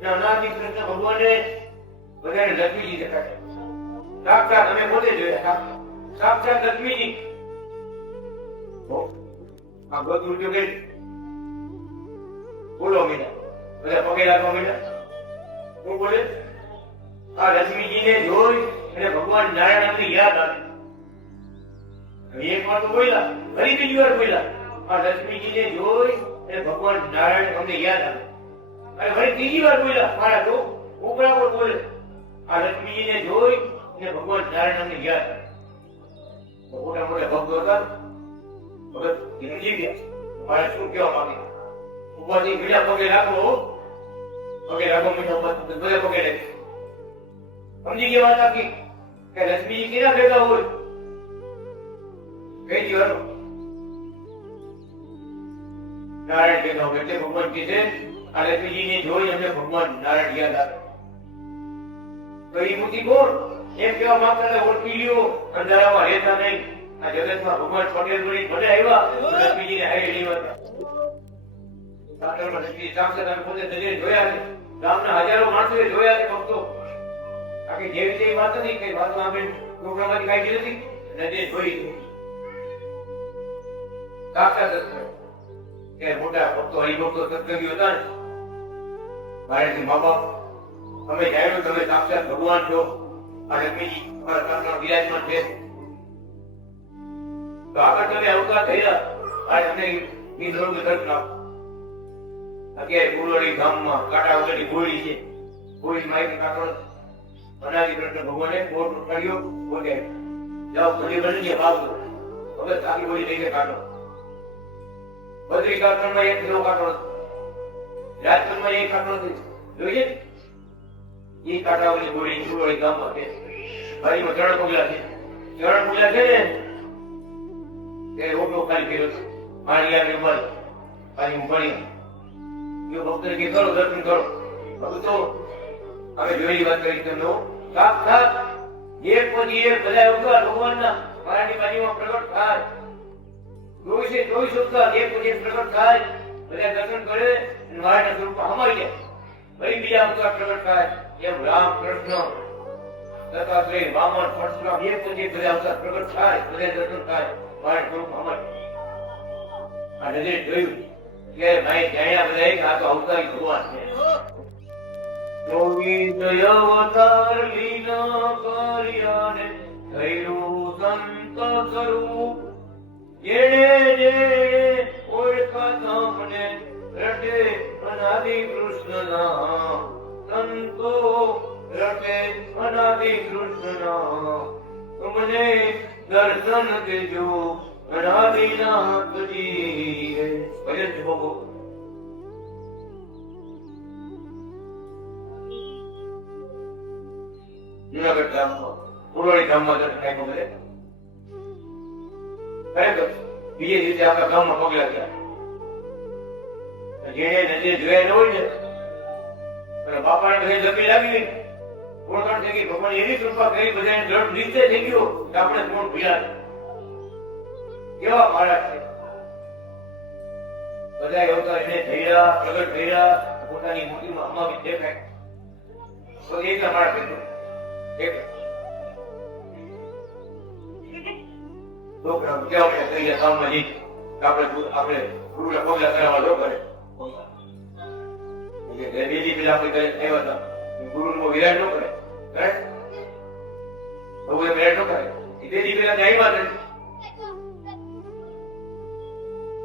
અનાદિ કૃષ્ણ ભગવાને બધાને લક્ષ્મીજી દેખાડે સાક્ષાત અમે પોતે જોયા સાક્ષાત લક્ષ્મીજી આ બધું જો કે બોલો મીના બધા પગે લાગવા મીના શું બોલે આ લક્ષ્મીજીને જોઈ અને ભગવાન નારાયણ અમને યાદ આવે એક વાર તો બોલ્યા ફરી બીજી વાર બોલ્યા આ લક્ષ્મીજીને જોઈ અને ભગવાન નારાયણ અમને યાદ આવે અને ફરી ત્રીજી વાર બોલ્યા મારા તો ઉપરા પર બોલે આ લક્ષ્મીજીને જોઈ અને ભગવાન નારાયણ અમને યાદ આવે મોટા મોટા ભક્તો હતા ભગત સમજી ગયા મારે શું કહેવા માંગે ઉપરથી બીજા પગે રાખો મીઠા બધા પગે રાખી સમજી ગયા વાત આખી કે લક્ષ્મીજી કેના ભેગા હોય કઈ જીવાનો નારાયણ ભેગા હોય એટલે ભગવાન કહે છે આ લક્ષ્મીજીને જોઈ અમને ભગવાન નારાયણ યાદ આવે તો એ મૂર્તિ કોણ એમ કેવા માંગતા હતા ઓળખી લ્યો અંધારામાં રહેતા નહીં આ જગતમાં ભગવાન પટેલ બની ભલે આવ્યા લક્ષ્મીજીને હારી લેવા સાગરમાં લક્ષ્મી સાક્ષાત અમે પોતે નજરે જોયા છે ગામના હજારો માણસોએ જોયા છે ભક્તો આખી જેવી તેવી વાત નથી કઈ વાતમાં આપણે પ્રોગ્રામમાંથી કાઢી નથી નજરે જોઈ સાક્ષાત કે મોટા ભક્તો હરિભક્તો સત્સંગીઓ હતા ને મારેથી મા બાપ અમે જાણ્યું તમે સાક્ષાત ભગવાન છો આ લક્ષ્મીજી અમારા કામના વિરાજમાન છે તો આગળ તમે અવતાર થયા આ તમને નિર્ભર ઘટના અત્યારે ફૂલોડી ગામમાં કાંટા વગરની ગોળી છે ગોળી માહિતી કાંટો અનાદિ કૃષ્ણ ભગવાને કોટ ઉઠાડ્યો બોલે જાઓ ઘણી બની ગયા ભાવ હવે સારી ગોળી લઈને કાઢો બદ્રી કાંટમાં એક કિલો કાંટો રાજપુરમાં એક કાંટો નથી જોઈએ એ કાંટાઓની ગોળી ફૂલોડી ગામમાં છે બારીમાં ચરણ પગલા છે ને તે રોટલો ખાલી કર્યો છે પાણી આવે બંધ પાણી ઉપાડી ભક્ત કે કરો દર્શન કરો ભક્તો અમે જોયેલી વાત કરી તમને સાક્ષાત એક પછી એક બધા અવતાર ભગવાનના મારાની બાજુમાં પ્રગટ થાય 24 અવતાર એક પછી એક પ્રગટ થાય બધા દર્શન કરે અને મારાના સ્વરૂપમાં હમાઈ જાય ફરી બીજા અવતાર પ્રગટ થાય એમ રામ કૃષ્ણ દત્તાત્રેય વામન પરશુરામ એક પછી એક બધા અવતાર પ્રગટ થાય બધા દર્શન થાય મારા સ્વરૂપમાં હમાઈ આ નજરે જોયું કે ભાઈ જાણ્યા બધા કે આ તો અવતારી ભગવાન છે યોગી અવતાર લીલા કર્યાને થયું સંત કરું જેણે જે ઓળખા તમને રટે અનાદિ કૃષ્ણના સંતો રટે અનાદિ કૃષ્ણના તમને દર્શન દેજો અનાદિનાથજી ભજન છે બોલો જુનાગઢ ગામમાં ફૂલોડી ગામમાં દર્શન થાય પગલે ખરેખર બીજે દિવસે આપણા ગામમાં પગલા ગયા જેને નજરે જોયા ન હોય ને અને બાપાને બધે જમી લાગી ઓળખાણ થઈ ગઈ ભગવાન એવી કૃપા કરી બધાને દ્રઢ નિશ્ચય થઈ ગયો કે આપણે કોણ ભૂલ્યા કેવા મહારાજ છે બધા અવતાર એને થયા પ્રગટ થયા પોતાની મૂર્તિમાં અમાવી દેખાય તો એકલા મહારાજ કીધું એક છોકરા કેવા આપણે કહીએ કામમાં જઈ આપણે ગુરુના પગલા કરાવવા ન કરે બેજી પેલા આપણે આવ્યા હતા ગુરુનો વિરાટ ન કરે ભગવાન વિરાટ ન કરે એ બેજી પેલા આવ્યા નથી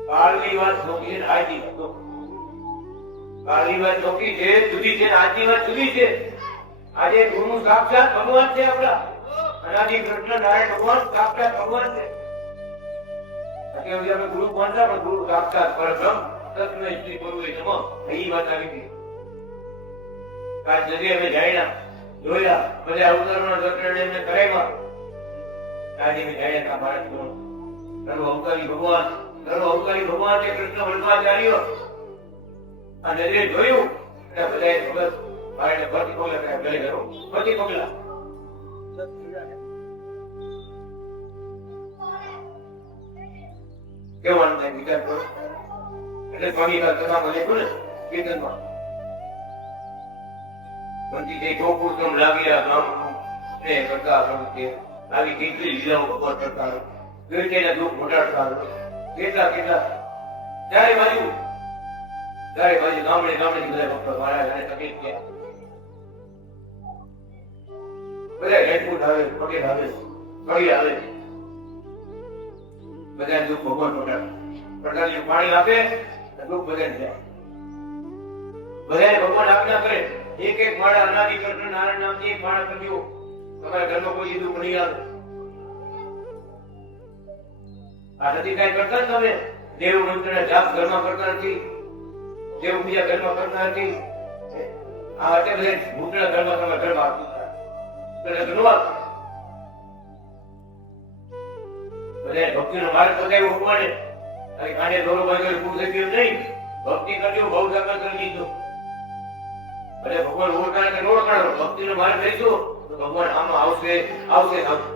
કાળની વાત ચોકી છે આજની વાત કાળની વાત ચોકી છે જુદી છે આજની વાત જુદી છે આજે ગુરુ સાક્ષાત ભગવાન છે આપણા અનાદિ કૃષ્ણ નારાયણ ભગવાન સાક્ષાત ભગવાન છે આપણે ગુરુ કોણતા પણ ગુરુ સાક્ષાત પરબ્રહ્મ તત્વ શ્રી ગુરુએ નમઃ એ વાત આવી હતી કાલ નદી અમે જાણ્યા જોયા બધા અવતારોના દર્શન એમને કરાવ્યા આજે અમે જાણ્યા કે ભારત સર્વ અવતારી ભગવાન છે કૃષ્ણ વલ્લભાચાર્ય આ નજરે જોયું એટલે બધાએ ભગત મારે ભક્તિ પગલા કર્યા ભલે કરો ભક્તિ પગલા કેવાનું થાય વિચાર કરો એટલે સ્વામી કથામાં લખ્યું ને કીર્તનમાં બધી જે ગોકુળ લાગ્યા ગામ ને કરતા આવી કેટલી લીલાઓ ભગવાન કરતા કેટલા દુઃખ ઘટાડતા કેટલા ચારે બાજુ ગામડે બધા ભક્તો મારા તકલીફ ગયા બધા હેડફોન આવે પટેલ આવે કડી આવે બધા દુઃખ ભગવાન પ્રકારની પાણી આપે દુઃખ બધાને જાય બધાને ભગવાન આજ્ઞા કરે એક માળા અનાદિ કૃષ્ણ નારાયણ નામથી એક માળા કરજો તમારા ઘરમાં કોઈ દુઃખ નહીં આવે આ નથી કાંઈ કરતા ને તમે દેવ મંત્રના જાપ ઘરમાં કરતા નથી, દેવ પૂજા ઘરમાં કરતા નથી, આ અત્યારે ભૂતના ઘરમાં તમે ઘરમાં આપતા ધન્યવાદ. બધા ભક્તિનો માર્ગ બતાવ્યો ભગવાને. અને કાને દોરો બાંધ્યો પૂરું થઈ ગયું નહીં. ભક્તિ કરજો બહુ સાકર કરી દીધો. એટલે ભગવાન ઓળખાણ કે ઓળખાણ ભક્તિનો માર્ગ લઈશું તો ભગવાન આમાં આવશે આવશે આવશે.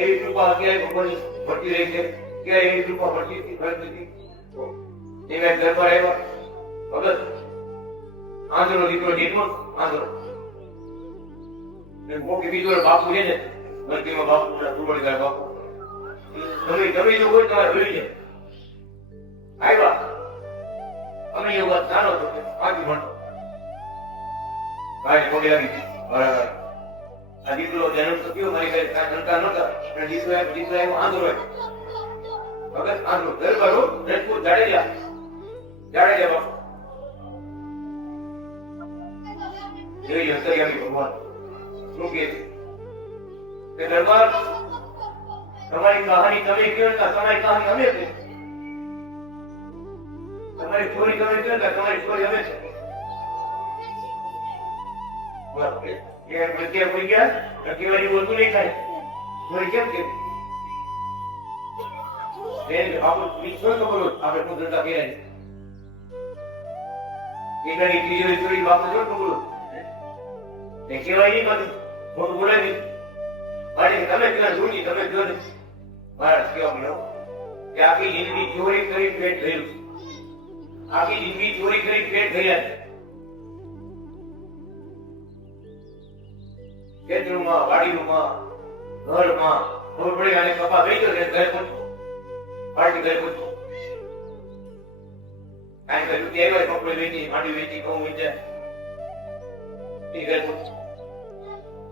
એવી કૃપા અત્યારે ભગવાનની ભરતી રહી છે. ક્યારે એવી કૃપા ભરતી હતી ભરતી હતી. એના દરબાર આવ્યા ભગત આંધળો દીકરો જેટલો આંધળો મોટી બીજો બાપુ છે ને ભરતીમાં બાપુ તુમડી ગયા બાપુ તમે તમે જો કોઈ તમારે ભૂલી જાય આવ્યા. અમે એ વાત જાણો છો આગળ ભણતો ભાઈ ખોટી લાગી બરાબર. આ દીકરો જન્મ થયો મારી ઘરે સંતાન નહોતા પણ દીકરો આવ્યો આંધળો ભગત આંધળો દરબારો રજપૂત જાડેજા જાડેજા બાપુ જોઈ અંતર્યામી ભગવાન શું કે છે દરબાર તમારી કહાની તમે કહો ને તમારી કહાની અમે છે. તમારી ચોરી તમે કહો ને તમારી ચોરી અમે છે. કોઈ ગયા ટકેવારી બોલતું નહીં થાય ચોરી કેમ કે આપણું વિશ્વાસ તો બોલો આપણે કુદરતા કહેવાય એકાની ત્રીજો ચોરી બાપુ જો તો બોલો એ કહેવાય નહીં બધું મોટું બોલાય નહીં. મારી તમે ક્યાં જોડી તમે જો ને મારા કેવા મળ્યો કે આખી જિંદગી ચોરી કરી પેટ થયેલું. આખી જિંદગી ચોરી કરી પેટ થયા છે. ખેતરમાં વાડીમાં ઘરમાં ખબર પડે અને કપા ગઈ ગયો ઘરે પહોંચો પાર્ટી ઘરે પહોંચો કાંઈ કર્યું ત્યાં કપડે વેચી માંડી વેચી કહું વેચાય એ ઘરે પહોંચો.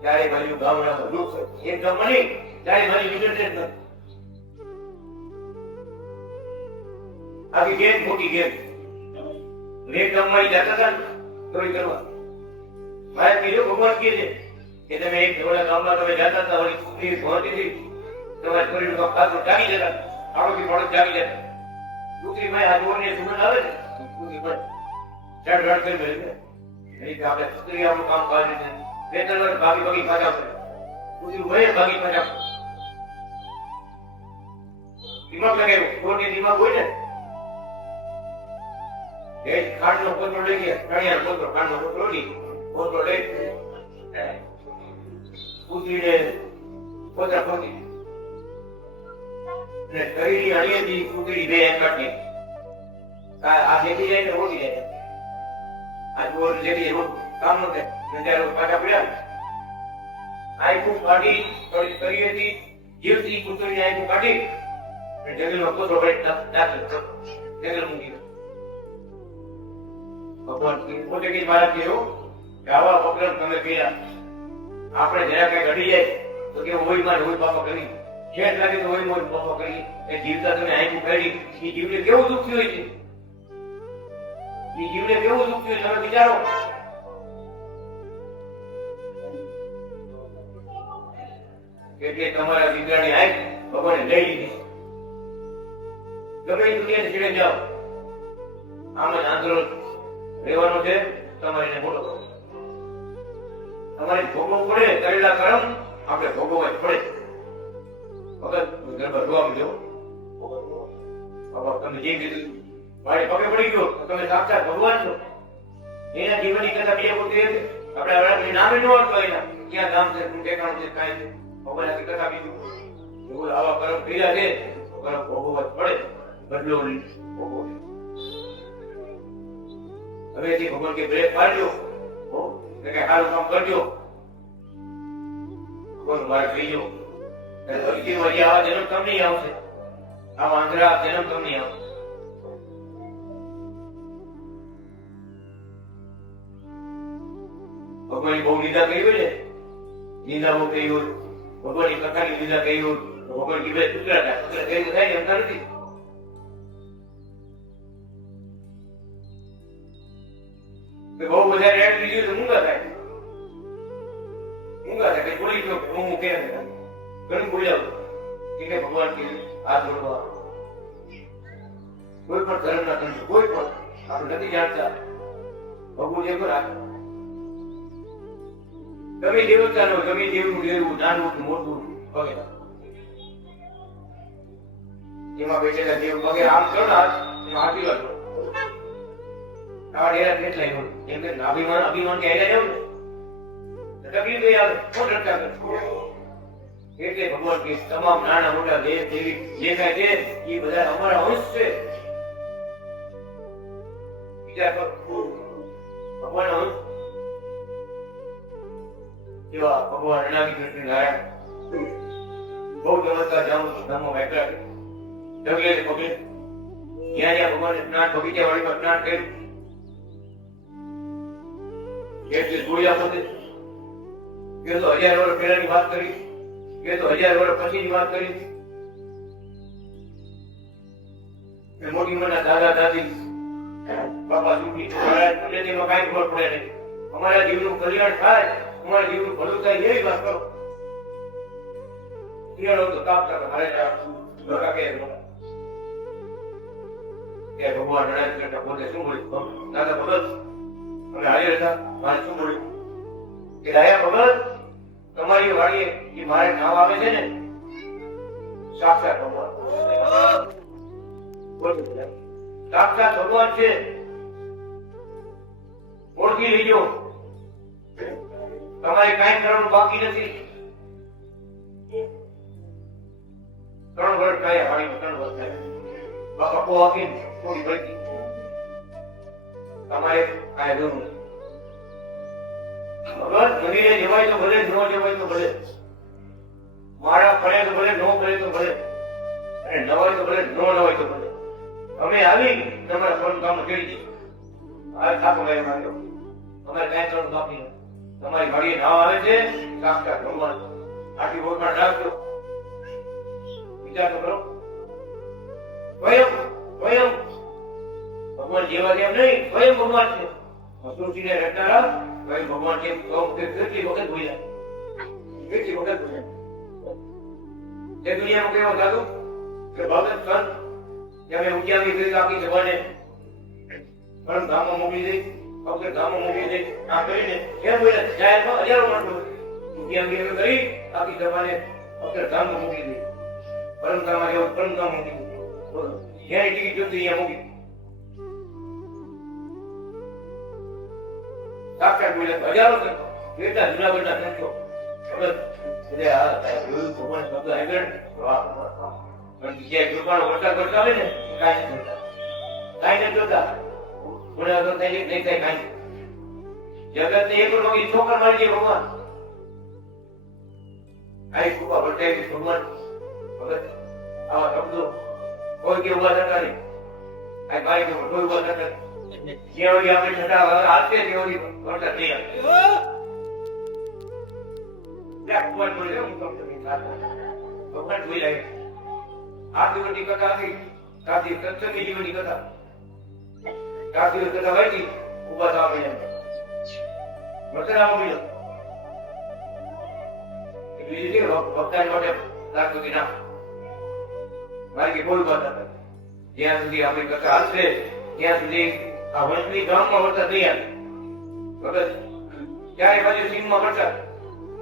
ત્યારે મારી ગામડામાં દુઃખ એક ગામમાં નહીં ત્યારે મારી વિજય આખી ગેમ મોટી ગેમ એક ગામમાં જતા હતા ચોરી કરવા. મારે કીધું ભગવાન કહે છે કે તમે એક ઓલા ગામમાં તમે જતા હતા ઓલી છોકરી પહોંચી હતી તમારી છોરીનું કામ ખાતું જાગી જતા આરોગ્ય પડોશ જાગી જતા. છોકરી ભાઈ આ જોવાની સુગંધ આવે ને છોકરી પણ ચડ રડ કરી મળે છે આપણે છોકરી આપણું કામ કરી છે. બે ત્રણ વાર ભાગી ભાગી પાછા પડે છોકરી ભાઈ ભાગી પાછા પડે. દિમાગ લગાવ્યો છોકરી દિમાગ હોય ને ખાંડ નો કોતરો લઈ ગયા કણિયા કોતરો ખાંડ નો કોતરો લઈ કોતરો લઈ કૂતરીને કોતરા ખોદી અને શરીરની અણીએથી કૂતરી બે કાઢી આ જેથી જાય ને ઓળી જાય આ જોર જેથી રોજ કામ ન થાય ત્યારે પાછા પડ્યા આખું કાઢી શરીરેથી જીવથી કૂતરીને આખું કાઢી જંગલમાં કોતરો દાખલ જંગલ મૂકી ભગવાન પોતે કઈ મારા કેવો કે આવા વક્રમ તમે કર્યા આપણે જરા કઈ ઘડી જાય તો કે હોય માં હોય બાપા કરી ખેત લાગે તો હોય મોજ બાપા કરી એ જીવતા તમે આંખું કરી એ જીવને કેવું દુઃખ થયું છે. એ જીવને કેવું દુઃખ થયું તમે વિચારો. એટલે તમારા દીકરાની આંખ ભગવાને લઈ લીધી. ગમે દુનિયાને છેડે જાઓ આમ જ આંદોલન રહેવાનો છે. તમારે મોટો તમારે ભોગવવું પડે કરેલા કર્મ આપણે ભોગવવા જ પડે. ભગત ગરબા જોવા મળ્યો બાબા તમે જે કીધું મારે પગે પડી ગયો તમે સાક્ષાત ભગવાન છો. એના જીવનની કથા બે પોતે આપણે હવે નામે ન હતું એના ક્યાં ગામ છે શું ઠેકાણું છે કાંઈ છે ભગવાન આખી કથા બીજું એવું આવા કર્મ કર્યા છે કર્મ ભોગવવા જ પડે. બદલો ભોગવો હવેથી ભગવાન કે બ્રેક મારજો કઈ સારું કામ કરજો ભગવાન મારે થઈ ગયો આવા જન્મ કમ નહીં આવશે. આવા આંધળા જન્મ કમ નહીં આવશે. ભગવાનની બહુ નિંદા કરી હોય ને નિંદા બહુ કરી હોય ભગવાનની કથાની નિંદા કરી હોય તો ભગવાન કીધે કુતરા થાય થાય એમતા નથી. બહુ બધા રેડ લીધું તો મૂંગા થાય કઈ બોલી ગયો હું કેમ ઘણું બોલ્યા કે ભગવાન કે હાથ જોડવા કોઈ પણ ધર્મના સંતો કોઈ પણ આપણે નથી જાણતા ભગવાન જે પર ગમે દેવતાનો ગમે દેવનું દેવું નાનું મોટું વગેરે એમાં બેઠેલા દેવ વગેરે આમ કરો ને આશીર્વાદ આ ડેરા કેટલા એવું એમ કે અભિમાન કે આયલા જવું ને તકલીફ એ આવે કોણ રક્ષા કરે એટલે ભગવાન કે તમામ નાના મોટા દેવ દેવી જે કાંઈ છે એ બધા અમારા અંશ છે બીજા ભગવાન અંશ એવા ભગવાન અનાદિ કૃષ્ણ નારાયણ બહુ ચમત્કાર ધામમાં બેઠા ડગલે ને પગલે જ્યાં જ્યાં ભગવાન સ્નાન બગીચા વાળીમાં સ્નાન કર્યું એટલે જોયા પોતે કે તો 1000 વર્ષ પહેલાની વાત કરી કે તો 1000 વર્ષ પછીની વાત કરી મોટી ઉંમરના દાદા દાદી બાપા સુખી તમને તેમાં કાંઈ ખબર પડે નહીં અમારા જીવનું કલ્યાણ થાય અમારા જીવનું ભલું થાય એવી વાત કરો શિયાળો તો તાપતા મારે ભગવાન અનાજ કરતા પોતે શું બોલ્યું દાદા ભગત અમે હાજર હતા મારે શું બોલ્યું કે દાયા ભગત તમારી વાડીએ જે મારે નામ આવે છે ને સાક્ષાત ભગવાન સાક્ષાત ભગવાન છે ઓળખી લેજો તમારે કાંઈ કરવાનું બાકી નથી 3 વર્ષ કાંઈ હાડી 3 વર્ષ થાય બાપો આપી થોડી બળકી તમારે કાંઈ જરૂર નથી ભગવાન મંદિરે જવાય તો ભલે ન જવાય તો ભલે મારા પડે તો ભલે ન પડે તો ભલે અને નવાય તો ભલે ન નવાય તો ભલે અમે આવી તમારા ફોન કામ કરી દઈએ આ થાકો મેં માંગ્યો તમારે કાંઈ કરવાનું બાકી નથી તમારી ઘડીએ નામ આવે છે સાક્ષાત ભગવાન આટલી ઓળખાણ રાખજો વિચાર તો કરો સ્વયં ભગવાન જેવા જેમ નહીં સ્વયં ભગવાન છે મસૂરજીને રટનારા સ્વયં ભગવાન છે કેટલી વખત બોલ્યા તે દુનિયામાં કેવો થતું કે ભગત સંત જ્યારે ઉદ્યામી કરી આખી સભાને પરમ ધામમાં મોકલી દઈ અવસર ધામમાં મોકલી દઈ આ કરીને કેમ બોલ્યા જાહેરમાં 1000 માણસો ઉદ્યામી કરી આખી સભાને અવસર ધામમાં મોકલી દઈ પરમ ધામમાં જેવું પરમ ધામ મોકલી દઈ જ્યાં ટિકિટ જોતી અહીંયા મોકલી સાક્ષાત બોલ્યા હજારો સંતો કેટલા જુનાગઢના સંતો ભગત ભગવાન શબ્દ આગળ પણ જે કૃપાનો વરસાદ કરતા હોય ને કાંઈ નથી જોતા ગુના કરતા નહીં થાય કાંઈ જગત ને એક લોક ઠોકર મારી દે ભગવાન આ કૃપા વર્તાય ભગવાન ભગત આવા શબ્દો કોઈ કે ઉભા થતા નહીં આ ભાઈ કે કોઈ ઉભા થતા નહીં જેવડી આપણે છતાં હાથે જેવડી વરસાદ નહીં આવે ભગવાન બોલે હું ભગવાન બોલી રહ્યા આ દિવસની કથા હતી સાથી સત્સંગી જીવનની કથા 4 દિવસ કથા વાંચી ઉભા થવા મળ્યા મતરામાં મળ્યો બીજી ભક્તાની માટે લાગતું કે ના મારે કે કોઈ વાત નથી જ્યાં સુધી આપણી કથા હાલશે ત્યાં સુધી આ વંશની ગામમાં વરસાદ નહીં આવે વખત ત્યારે બાજુ સીમમાં વરસાદ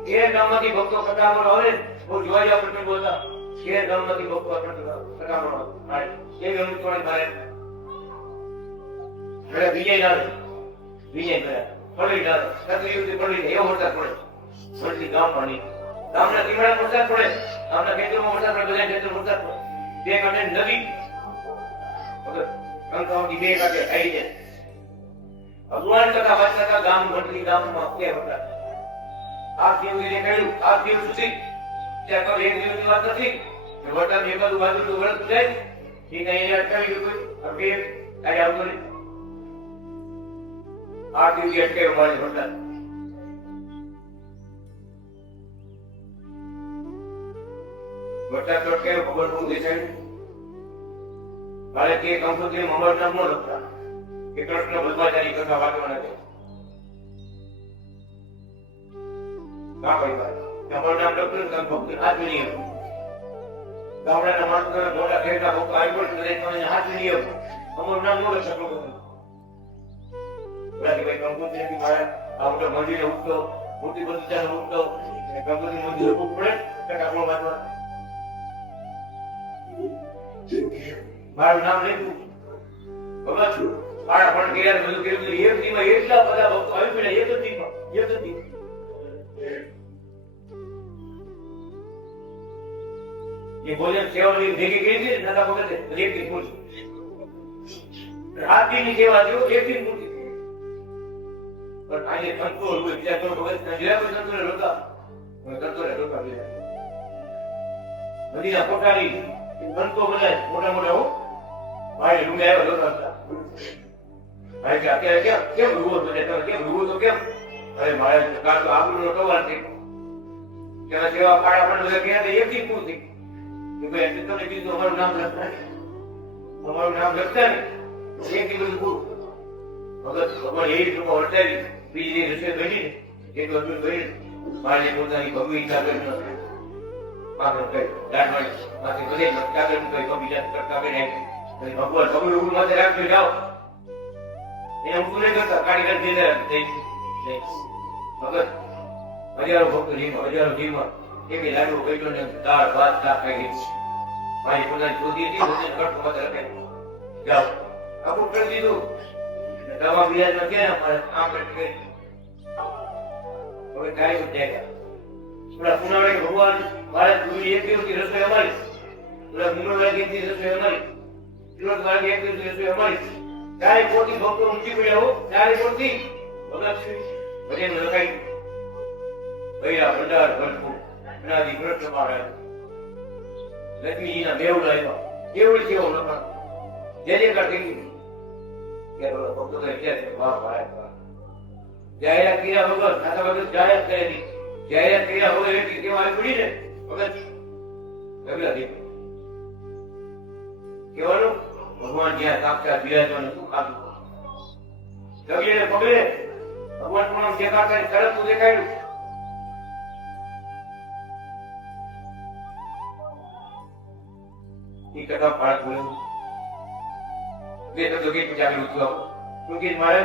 એ ગામમાંથી ભક્તો કથામાં આવે બહુ જોવા જાવ પ્રશ્ન બોલતા એ ગામમાંથી ભક્તો કથામાં આવે એ ગમે થોડી મારે વિજય ના વિજય કર્યા પડી ના તકલીફ પડી એવો વરસાદ પડે વંશની ગામમાં નહીં ગામના કિનારા વરસાદ પડે ગામના ખેતરોમાં વરસાદ પડે બધા ખેતરો વરસાદ પડે બે કાંઠે નદી કંકાવની બે કાંઠે આવી જાય ભગવાન કથા વાંચતા ગામ મંડળી ગામમાં કે વરસાદ આ દિવસે કહ્યું આ દિવસ સુધી ત્યાં કોઈ એક દિવસની વાત નથી વરસાદ એક બાજુ તો વરસ જાય એ કઈ અટકાવી ગયું કોઈ બે કાંઈ આવતો નહીં આ દિવસે અટકાવ્યો મારે વરસાદ વરસાદ તો અટકાવ્યો ખબર બહુ દેખાયું ભારતીય કંકોત્રી અમર નામ ન લખતા કે કૃષ્ણ બદ્માચારી કથા વાંચવાના છે કા ભાઈ અમર નામ લખતું ભક્તિ આજ નહીં ગામડાના માણસો ઘોડા ફેરતા ભક્તો આવી પડે તમે હાથ લઈ આવો અમારું નામ નો લખો ભાઈ કંકોત્રી થી મારા આ મોટા મંદિરે ઉઠતો મોટી બગીચાને ઉઠતો કંકોત્રી મંદિર ઉઠવું પડે આપણો વાંચવા મારું નામ લખ્યું ભગત મારા પણ ગયા બધું કેવું એક દીમાં એટલા બધા ભક્તો આવી પડ્યા એક જ દીમાં એ ભોજન સેવાની ભેગી કરી હતી દાદા ભગતે એક દી મૂર્તિ રાતની સેવા થયો એક દી મૂર્તિ પણ આજે સંતો હોય બીજા તો ભગત જોયા પણ સંતોને રોકા નદીના કોઠારી સંતો બધા મોટા મોટા હો ભાઈ રૂમે આવ્યો રોકા હતા ભાઈ કે અત્યારે કેમ રૂવો તો કેમ રૂવો તો કેમ અરે મારે કાં તો આબરૂ નો સવાલ છે તેના સેવા પાડા પણ બધા ગયા એક દી પૂરું થઈ તમને કીધું અમારું નામ લખતા નહીં એક દિવસ પૂરું ભગત ભગવાન એ લોકો વર્તાવી બીજી રસોઈ બની ને એક વસ્તુ બની મારે પોતાની ભગવી ચાદર માથે બધે ચાદર મૂકી બીજા કરતા ભગવાન ભગવી ઉગું માથે રાખજો જાઓ એને ઊંઘું નહીં કરતા કારીગર ભગત હજારો ભક્તો જીવમાં એક લાડુ બેઠો ને દાળ ભાત શાક ખાઈ ગઈ મારી પોતાની ચોધી હતી બધે કટ મત રાખે જાઓ આપણું કરી દીધું દવા બિયાજમાં ક્યાં અમારે આમ કરી હવે ગાય જાય થોડા પુનાવડે ભગવાન મારે પૂરી એક દિવસની રસોઈ અમારી થોડા મુંગળવાળી એક દિવસની રસોઈ અમારી સુરત વાળી એક દિવસની રસોઈ અમારી ચારે કોટી ભક્તો ઊંચી પડ્યા હો ચારે કોટી ભગત ભજન લખાઈ ભૈરા ભંડાર ભરપૂર અનાદિ કૃષ્ણ મહારાજ લક્ષ્મીજીના મેવડા આવ્યા કેવડી છે એવું લખાણ જે કરતી કે ભક્તો તો વિચાર છે વાહ મહારાજ વાહ જાહેરાત કર્યા વગર ખાતા વગર જાહેરાત કરેલી જાહેરાત કર્યા વગર એટલી કેવા આવી પડી ને વગર ગગલા દે કેવાનું ભગવાન જ્યાં સાક્ષાત બિરાજવાનું શું ખાધું ગગલે પગલે ભગવાન પણ દેખાતા તરત દેખાયું એ કથા ભારત બોલ્યું બે તો ગીત ચાલ્યું હતું શું ગીત મારે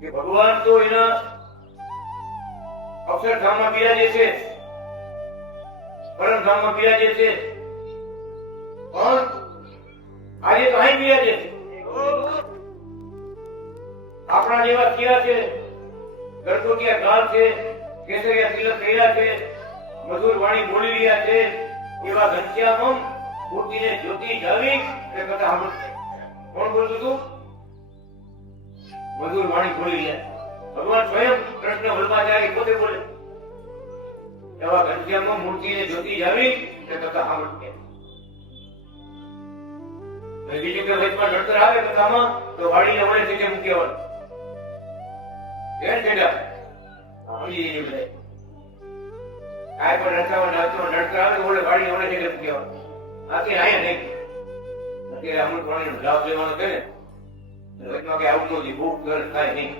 કે ભગવાન તો એના અક્ષરધામમાં બિરાજે છે પરમધામમાં બિરાજે છે પણ આજે તો અહીં બિરાજે છે આપણા જેવા કિયા છે ગરગોટિયા ગાલ છે કેસરિયા તિલક કર્યા છે મધુર વાણી બોલી રહ્યા છે એવા ઘનશ્યામ મૂર્તિને જ્યોતિ જાવી એ કથા સાંભળશે કોણ બોલતું હતું મધુર વાણી બોલી રહ્યા ભગવાન સ્વયં કૃષ્ણ વલ્લભાચાર્ય પોતે બોલે એવા ઘનશ્યામ મૂર્તિને જ્યોતિ જાવી એ કથા સાંભળશે બીજું કે વચમાં નડતર આવે કથામાં તો વાડીને વડે જગ્યા મૂકી આવવાનું કાંઈ પણ નડતર આવે તો વાડીને વડે જગ્યા મૂકી આવવાનું અત્યારે અહીંયા નહીં અત્યારે અમુક પાણીનો લાભ લેવાનો છે ને વચમાં કઈ આવું નથી ભૂખ ગરજ થાય નહીં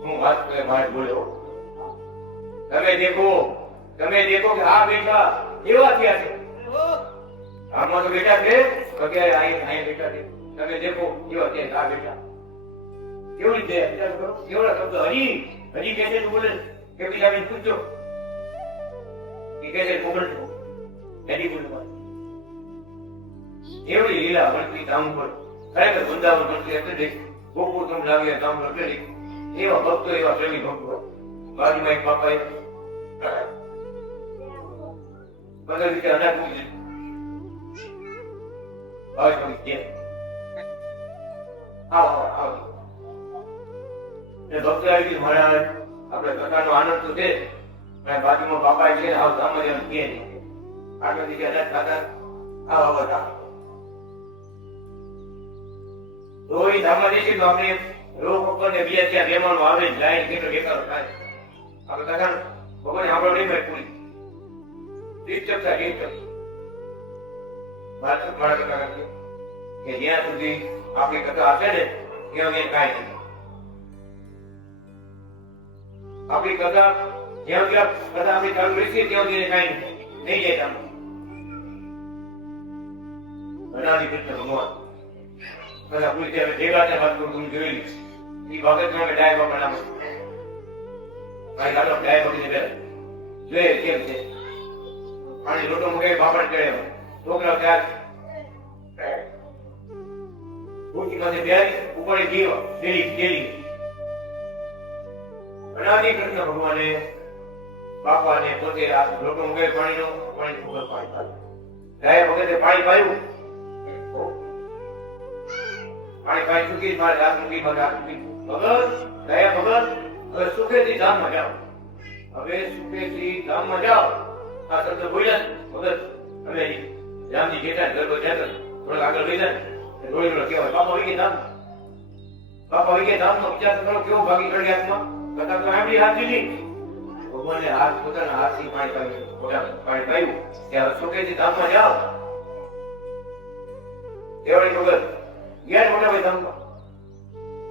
હું વાત કરે મારે બોલ્યો તમે દેખો કે આ બેટા એવા થયા છે આમાં તો બેટા છે અત્યારે અહીંયા બેટા છે તમે દેખો કેવા છે આ બેટા કેવડી છે વિચાર કરો કેવડા શબ્દ હજી કે છે બોલે કે બીજા પૂછજો કે છે કોમળ એની બોલવા એવડી લીલા મળતી ધામ પર ખરેખર વૃંદાવન મળતી એટલે ગોકુળ તમ લાગે ધામ એટલે એવા ભક્તો એવા પ્રેમી ભક્તો બાજુમાં એક બાપા બધા રીતે અનાજ મૂકી ભક્તો આવી મહારાજ આપણે કથાનો આનંદ તો છે બાજુમાં બાપા છે આવ સામાન્ય કે આગળ દીકે અનાજ ખાતા આવા બધા તો એ ધામા દેખી તો આપણે રોગ ઉપર ને બીજા ત્યાં મહેમાનો આવે જાય કેટલો બેકાર થાય આપણે કથા ભગવાન આપણો નહીં ભાઈ પૂરી તીર્થકતા કે જ્યાં સુધી આપણી કથા હશે ને ત્યાં કાંઈ નહીં આપણી કથા જ્યાં ત્યાં કથા આપણી ચાલુ રહેશે ત્યાં સુધી કાંઈ નહીં જાય તમે અનાદિ કૃષ્ણ ભગવાન કથા પૂરી છે ભેગા છે વાત તમે જોયેલી એ ભગત નામે ડાય બાપા નામ કાંઈ ગાલો ડાય બાપી ને જોઈએ કેમ છે પાણી લોટો મૂકે બાપા કરે છોકરા ત્યાં ભૂખી પાસે બેરી ઉપર જીવ ડેલી અનાદિ કૃષ્ણ ભગવાને બાપાને પોતે આ લોટો મૂકે પાણીનો પાણી ઉપર પાણી પાયું ગાય વખતે પાણી પાયું પાણી પાણી ચૂકી મારે હાથ મૂકી મારે હાથ મૂકી ભગત ગયા ભગત હવે સુખેથી ધામમાં જાઓ હવે સુખેથી ધામમાં જાઓ આ શબ્દ બોલ્યા ભગત હવે રામજી જેઠા ગરબો જતો થોડોક આગળ લઈ જાય થોડી થોડો કહેવાય બાપા વહી ગયા ધામનો વિચાર કરો કેવો ભાગી ચડી હાથમાં કથા તો આમની હાથ દીધી ભગવાને હાથ પોતાના હાથથી પાણી પાયું કે હવે સુખેથી ધામમાં જાઓ દેવળી ભગત ગયા મોટા ભાઈ ધામમાં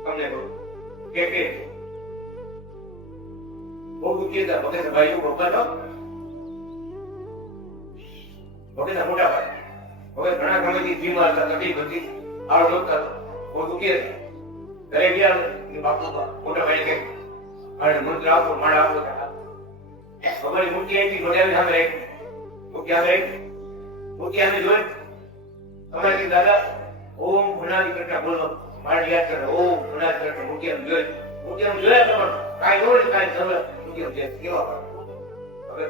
તમને કહું કે બહુ દુઃખી હતા ભગત ભાઈઓ ભગવાન ભગતના મોટા ભાઈ હવે ઘણા સમયથી બીમાર હતા તકલીફ હતી આળો લોકતા બહુ દુઃખી હતા ઘરે ગયા બાપુ મોટા ભાઈ કે અને મંત્ર આપો માળા આપો ભગવાનની મૂર્તિ આવી ઘોડાવી સામે રાખી મૂર્તિ સામે જોઈ તમારે દાદા ઓમ અનાદિ કૃષ્ણ બોલો મારે યાદ કરે ઓમ અનાદિ કૃષ્ણ મૂર્તિ આમ જોયા તમારે કાંઈ જોડે કાંઈ સમજ મૂર્તિ આમ છે કેવા હવે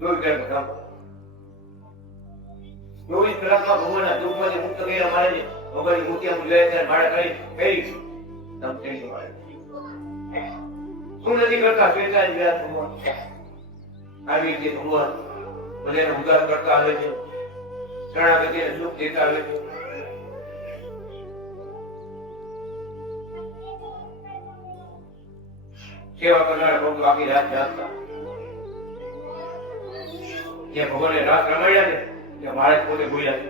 જોઈ ગયા કામ 24 કલાકમાં ભગવાનના દુઃખમાંથી મુક્ત કર્યા મારે ભગવાનની મૂર્તિ આમ જોયા ત્યારે માળા કરી પહેરી તમ તેની માળા શું નથી કરતા સ્વેતા વિરાટ ભગવાન આવી રીતે ભગવાન બધાને ઉદ્ધાર કરતા આવે છે શરણાગતિને સુખ દેતા આવે છે સેવા કરનારા ભક્તો આખી રાત જાગતા જે ભગવાને રાત રમાડ્યા ને તે મહારાજ પોતે બોલ્યા છે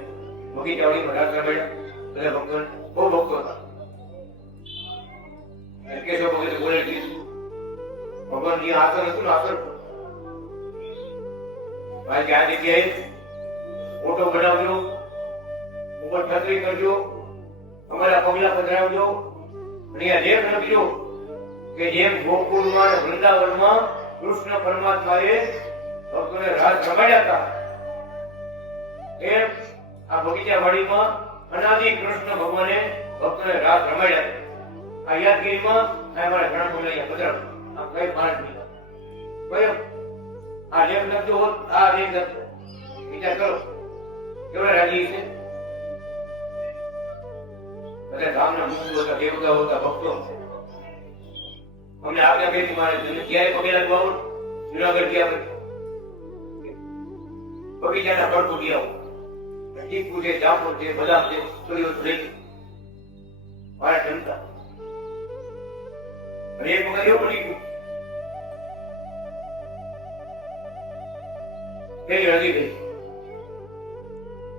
બગીચાવાડીમાં રાત રમાડ્યા બધા ભક્તો બહુ ભક્તો હતા કેશવ ભગતે બોલે ભગવાન જે આસન હતું ને આસન ભાઈ આ જગ્યાએ ફોટો બનાવજો ઉપર છત્રી કરજો અમારા પગલા પધરાવજો અને આ લેખ લખજો કે જેમ ગોકુળમાં અને વૃંદાવનમાં કૃષ્ણ પરમાત્માએ ભક્તોને રાસ રમાડ્યા હતા એમ આ બગીચાવાડીમાં અનાદિ કૃષ્ણ ભગવાને ભક્તોને રાસ રમાડ્યા હતા આ યાદગીરીમાં અમારા ઘણા પગલા પધરાવ આ કઈ માણસ નહીં કયો આ લેખ લખજો હોત આ લેખ લખજો વિચાર કરો કેવડા રાજી છે બધા ગામના મુકુલ હતા દેવતાઓ હતા ભક્તો અમને આજ્ઞા કરી મારે ક્યાંય પગે લાગવા આવો જુનાગઢ ગયા બગીચાના ફળ તૂટી આવો ચીકુ છે જામફળ છે બદામ છે થોડી વસ્તુ લઈ મારા જમતા અને એક વખત એવું બની ગયું પેલી હજી ગઈ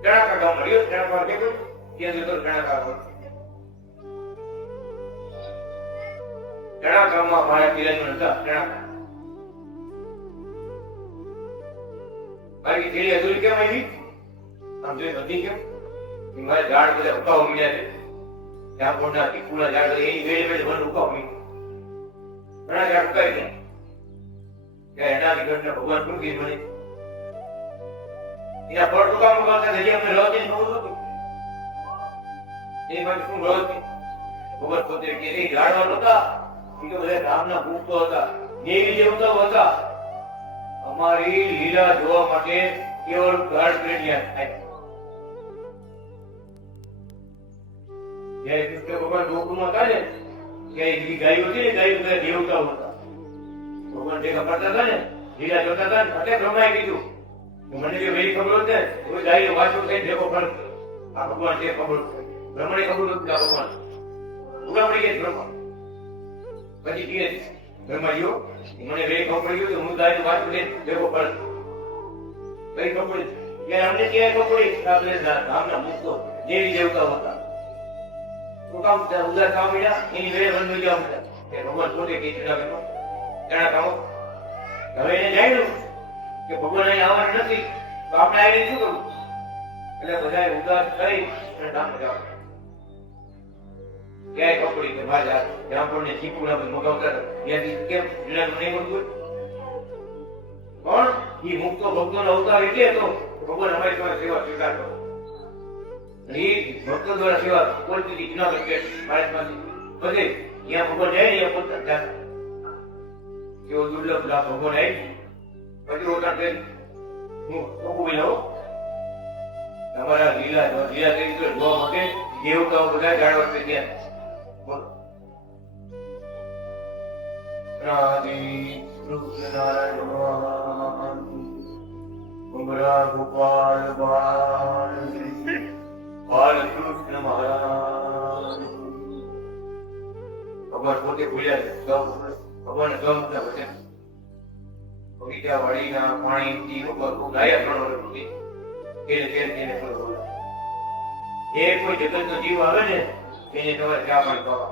જણાકા ગામ મળ્યો જણાકા ભેગું ત્યાં જતો જણાકા જણાકામાં મારા પિરાજન હતા જણાકા મારી થેલી અધૂરી કેમ આવી આમ જોઈ બધી કેમ મારે ઝાડ બધા ઉકાવ મળ્યા છે જામફળના ચીકુના ઝાડ એની વેડે વેડે મને ઉકાવ મળ્યું ઘણા ઝાડ ઉકાઈ ગયા ત્યારે એનાથી ઘટના ભગવાન શું કીધું મને એના ફળ ટૂંકા મુકાવતા હજી અમને રહ છે નવું હતું એ માટે શું રહ છે ભગવાન પોતે કે એ ઝાડવા નહોતા એ તો બધા રામના ભૂખતો હતા દેવી દેવતાઓ હતા અમારી લીલા જોવા માટે કેવળ ગાઢ પ્રેણિયા થાય જયારે કૃષ્ણ ભગવાન ગોકુળમાં હતા ને ત્યારે ગાયો હતી ને ગાયો બધા દેવતાઓ હતા ભગવાન ભેગા પડતા હતા ને લીલા જોતા હતા ને એટલે બ્રહ્માએ કીધું મને જે વેરી ખબર હોત ને તો ગાયો વાંચો થઈ ભેગો ફરક આ ભગવાન જે ખબર બ્રહ્મને ખબર નથી આ ભગવાન ઉગામણી ગઈ બ્રહ્મા પછી કહે બ્રહ્માજીઓ મને વેરી ખબર પડી ગયું હું ગાયો વાંચું ને ભેગો ફરક કઈ ખબર ત્યારે અમને ક્યાંય ખબર પડી આપણે ધામના મુક્તો દેવી દેવતાઓ હતા તો કામ ઉદાર થવા મળ્યા એની વેરે બંધ જવા મળ્યા કે ભગવાન પોતે કે જુનાગઢમાં ઘણા કામો. હવે એને જાણ્યું કે ભગવાન અહીં આવવાનું નથી તો આપણે આવીને શું કરવું? એટલે બધાએ ઉદાસ થઈ અને કામ કર્યા. ક્યાંય કપડી કે ભાજા જામફળને ચીકુના મગાવતા ત્યાંથી કેમ જુનાગઢ નહીં મળતું હોય? પણ એ મુક્ત ભક્તોનો અવતાર એટલે હતો ભગવાન અમારી તમારી સેવા સ્વીકાર કરો. એ ભક્તો દ્વારા સેવા બોલતી જુનાગઢ કે ભારતમાંથી બધે જ્યાં ભગવાન જાય ને પોતા ત્યાં કેવો દુર્લભ લાભ ભગવાન આવી પછી ઓટા ટ્રેન હું ઉભી રહું. તમારા લીલા તરીકે જોવા માટે દેવતાઓ બધા જાણવા ત્યાં બોલો. રાધે કૃષ્ણ નારાયણ ઉમરા ગોપાલ બાલકૃષ્ણ મહારાજ. ભગવાન પોતે ભૂલ્યા છે. ભગવાન ગમતા વચન બગીચા વાળીના પાણીથી ભગવાન ગાયા 3 વર્ષ સુધી તેને બોલો. એ કોઈ જગતનો જીવ આવે ને એને તમારે ચા પાણી પીવા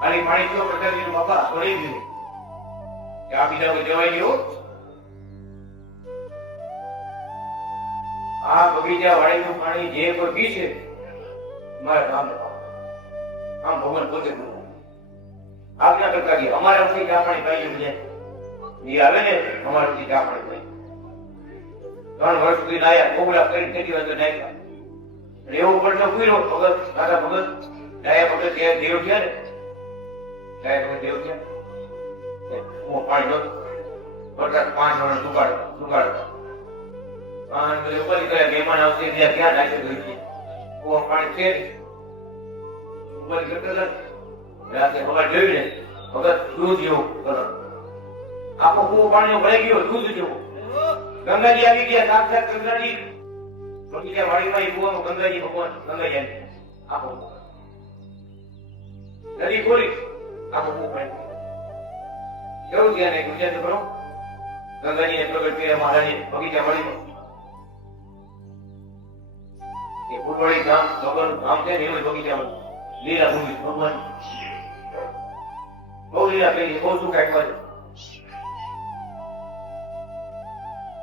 ખાલી પાણી પીવો પ્રસાદી બાપા ભરી ગયું ચા પીધા કોઈ જવાય નહીં. આ બગીચા વાળીનું પાણી જે કોઈ પીશે મારા કામ આમ ભગવાન પોતે આજ્ઞા કરતા કે અમારા વખતે ચા પાણી પાઈ જાય એ આવે ને અમારા વખતે ચા પાણી પાઈ 3 વર્ષ સુધી લાયા કોબડા કરી કેટલી વાર નાખ્યા. એવો પ્રશ્ન પૂર્યો ભગત દાદા ભગત ડાયા ભગત ત્યાં દેવ થયા ને ડાયા ભગત દેવ થયા હું પાણી દઉં વરસાદ 5 વર્ષ સુકાડો ઉપાધિ કર્યા મહેમાન આવશે ત્યાં ક્યાં નાખી ગઈ છે પાણી છે ઉપાધિ કરતા રાતે ભગત જોયું ને ભગત દૂધ જેવું કરો આખો કૂવો પાણી ભરાઈ ગયો દૂધ જેવું. ગંગાજી આવી ગયા સાક્ષાત ગંગાજી બગીચા વાડીમાં એ કૂવામાં ગંગાજી ભગવાન ગંગાજી આખો નદી ખોલી આખો કૂવો પાણી કેવું ધ્યાન એક ગુજરાત કરો. ગંગાજીને પ્રગટ કર્યા મહારાજે બગીચા વાડીમાં. એ ફૂલવાડી ગામ ભગવાનનું ગામ છે ને એવું બગીચામાં લીલા ભૂમિ ભગવાન બહુ લીલા કરી બહુ સુખ આપ્યા છે.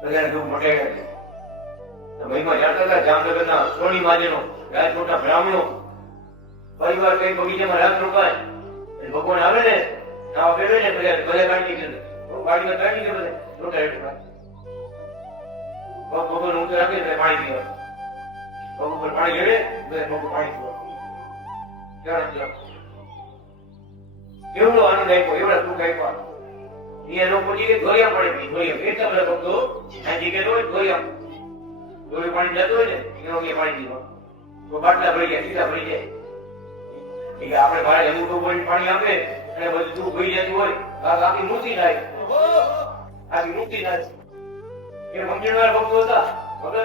બધાને દુઃખ મટાડ્યા છે. મહિમા જાણતા હતા જામનગરના સોની માજેનો રાજકોટના બ્રાહ્મણો પરિવાર કઈ બગીચામાં રાત રોકાય ભગવાન આવે ને નાવા બેઠે ને બધા કાઢી નીકળે ગાડીમાં કાઢી નીકળે બધા રોટા ભગવાન ઊંચો રાખે ને પાણી પીવા પગ ઉપર પાણી રેડે બધા પગ પાણી પીવા એવડો આનંદ આપ્યો એવડા સુખ આપ્યા. એ લોકો કે ધોરિયા પાણી પી એટલા બધા ભક્તો આ જગ્યાએ હોય ધોરિયા પાણી જતું હોય ને એનો પાણી પીવા તો બાટલા ભરી જાય સીધા ભરી જાય. એટલે આપણે ભારે અમુક પાણી આપે અને બધું ભરી જતું હોય આખી મૂર્તિ થાય આખી મૂર્તિ થાય. એ મંદિરવાળા ભક્તો હતા ભગત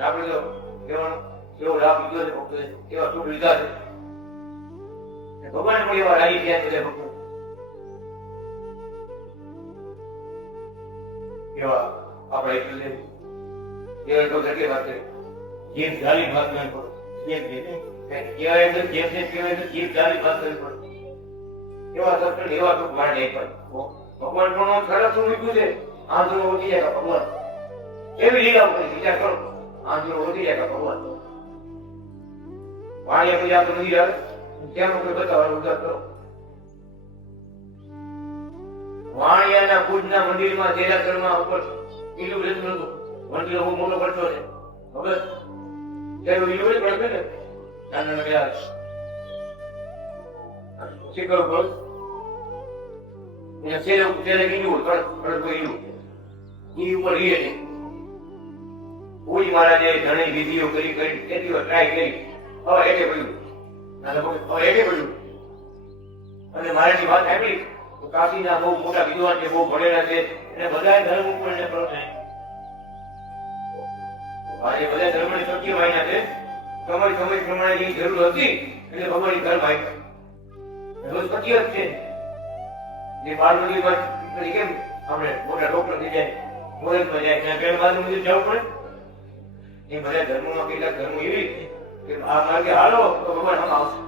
આપણે તો કેવાનો કેવો લાભ લીધો છે ભક્તો કેવા સુખ લીધા છે. ભગવાન પણ એવા રાજી થયા છે ભક્તો એવા આપણે એટલે તો કેટલી વાત છે જીભ જાલી વાત નહીં પડે કહેવાય તો જીભને કહેવાય તો જીભ જાલી વાત કરવી પડે. એવા સત્સંગ એવા દુઃખ મારે નહીં પડે. ભગવાન પણ સરસ મૂક્યું છે આંધળો ઓછી જાય ભગવાન એવી લીલા કરી વિચાર કરો આંધળો ઓછી જાય ભગવાન વાણી પછી આપણે નથી આવે ત્યાં કોઈ બતાવવાનું ઉદાર કરો. વાણિયાના ભુજના મંદિરમાં દેરાસરમાં ઉપર પીલું બેસતું હતું. મંદિર બહુ મોટો પડતો છે ભગત ત્યારે પીલું પડે ને નાના ગયા શીખર ઉપર ત્યારે કીધું એ ઉપર રીએ છે. કોઈ મહારાજે ઘણી વિધિઓ કરી કેટલી વાર ટ્રાય કરી હવે એટલે પડ્યું અને મારાની વાત સાંભળી કાશીના બહુ મોટા વિદ્વાન છે બહુ ભણેલા છે અને બધા ધર્મ ઉપર એને પ્રોત્સાહન આજે બધા ધર્મની શક્તિ વાયના છે. તમારી સમજ પ્રમાણે જેની જરૂર હતી એટલે ભગવાનની ધર્મ આવી રોજ શક્ય જ છે. જે બાળમંદિરમાં કેમ આપણે મોટા ડોક્ટર થઈ જાય મોરજમાં જાય ત્યાં પેલા બાજુ મંદિર જવું પડે એ બધા ધર્મોમાં કેટલાક ધર્મો એવી કે આ માર્ગે હાલો તો ભગવાન આમાં આવશે.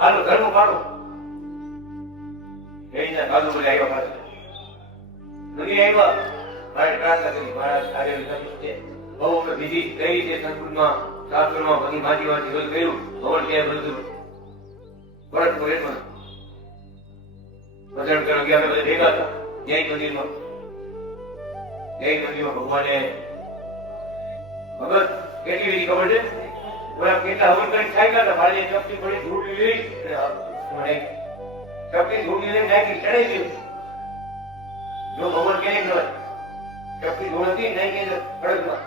હાલો ધર્મ પાડો. જઈને સાધુ બધા આવ્યા પાસે. નદી આવ્યા. મારે પ્રાર્થના કરી મહારાજ આજે છે બહુ અમે વિધિ કરી છે સંસ્કૃતમાં શાસ્ત્રોમાં બધી માજી વાંચી બધું કર્યું. ભગવાન ક્યાં બધું ભરત ભજન કરવા ગયા. અમે બધા ભેગા હતા જય મંદિરમાં. જય મંદિરમાં ભગવાને ભગત કેટલી વિધિ ખબર છે? બોલા કેટલા હવન કરી ખાઈ ગયા હતા. મારી ચપટી પડી ધૂળ લીધી મને ચપટી ધૂળ લીધી નાખી ચડાઈ ગયું. જો ભગવાન કે નહીં ચપટી ધૂળ હતી નાખી કડકમાં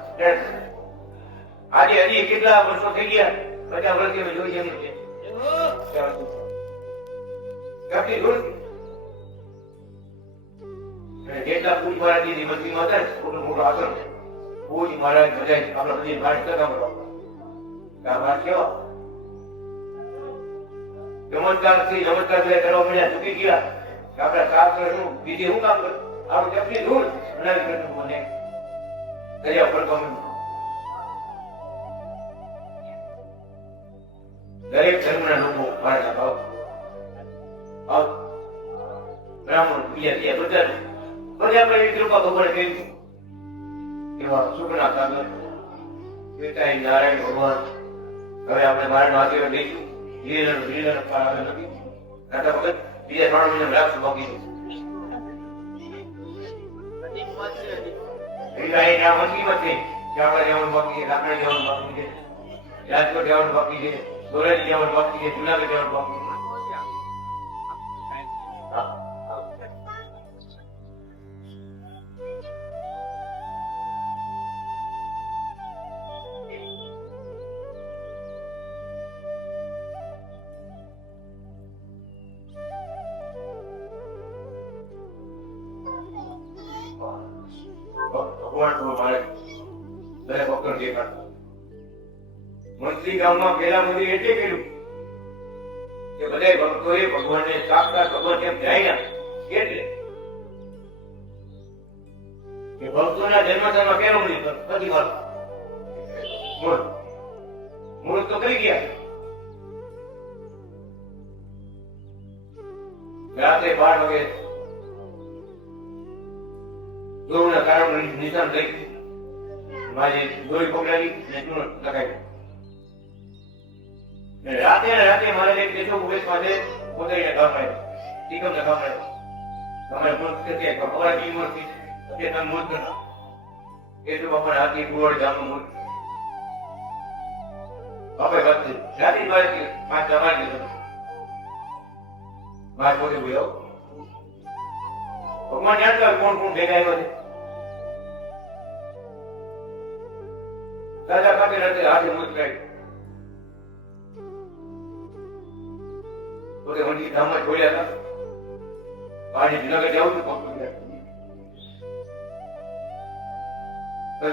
આજે હજી કેટલા વર્ષો થઈ ગયા? 50 વર્ષથી અમે જોઈ એમ છે. ચપટી ધૂળ જેટલા પૂજ મહારાજની મંદિરમાં હતા ને મોટું મોટું આશ્રમ પૂજ મહારાજ બધા આપણા બધી વાત કરતા કેવા ચમત્કાર થી ચમત્કાર બધા કરવા મળ્યા. ચૂકી ગયા આપણા શાસ્ત્ર નું વિધિ શું કામ કરે? આપણે ચપટી ધૂળ બનાવી કરતું મને દરિયા પર ગમે. દરેક ધર્મના લોકો મારા ભાવ બ્રાહ્મણ બીજા બધા બધા આપણે કૃપા ભગવાને કહ્યું એવા સુખના સાગર પિતાજી નારાયણ ભગવાન. હવે આપણે મારા આશીર્વાદ લઈશું. ધીરે આગળ નથી દાદા ભગત બીજા 3 મહિના રાખશું બાકી જવાનું બાકી છે, લાકડી જવાનું બાકી છે, રાજકોટ જવાનું બાકી છે, ધોરાજી જવાનું બાકી છે, જુનાગઢ જવાનું બાકી છે. મંત્રી ગામમાં પેલા મંદિર એટલે કર્યું કે બધા ભક્તોએ ભગવાનને સાક્ષાત ભગવાન એમ જાય એટલે કે ભક્તોના જન્મસ્થાનમાં કેવું મંદિર બધી વાત મૂળ તો કરી ગયા. રાત્રે 12 વાગે ગૌના કારણ નિશાન થઈ મારી દોરી પકડાવી ને ચૂનો લગાવી. રાતે મારે એક દેશો મુકેશ પાસે પોતાને ગામ આવ્યો ટીકમ ગામ આવ્યો. તમારે મૂળ કે ભગવાન કી મૂર્તિ કે તમે મૂળ કરો એ તો બાપા હાથી ગુવાડ ગામનું મૂળ બાપા ભક્તિ રાતે મારે 5 વાગે મારે પોતે બોલ્યો ભગવાન જાણતા કોણ ભેગા આવ્યો છે. દાદા કાપી રાતે હાથે મૂળ કાઢી પોતે મંદિર ધામમાં છોડ્યા હતા. આજે જુનાગઢ જાઉં છું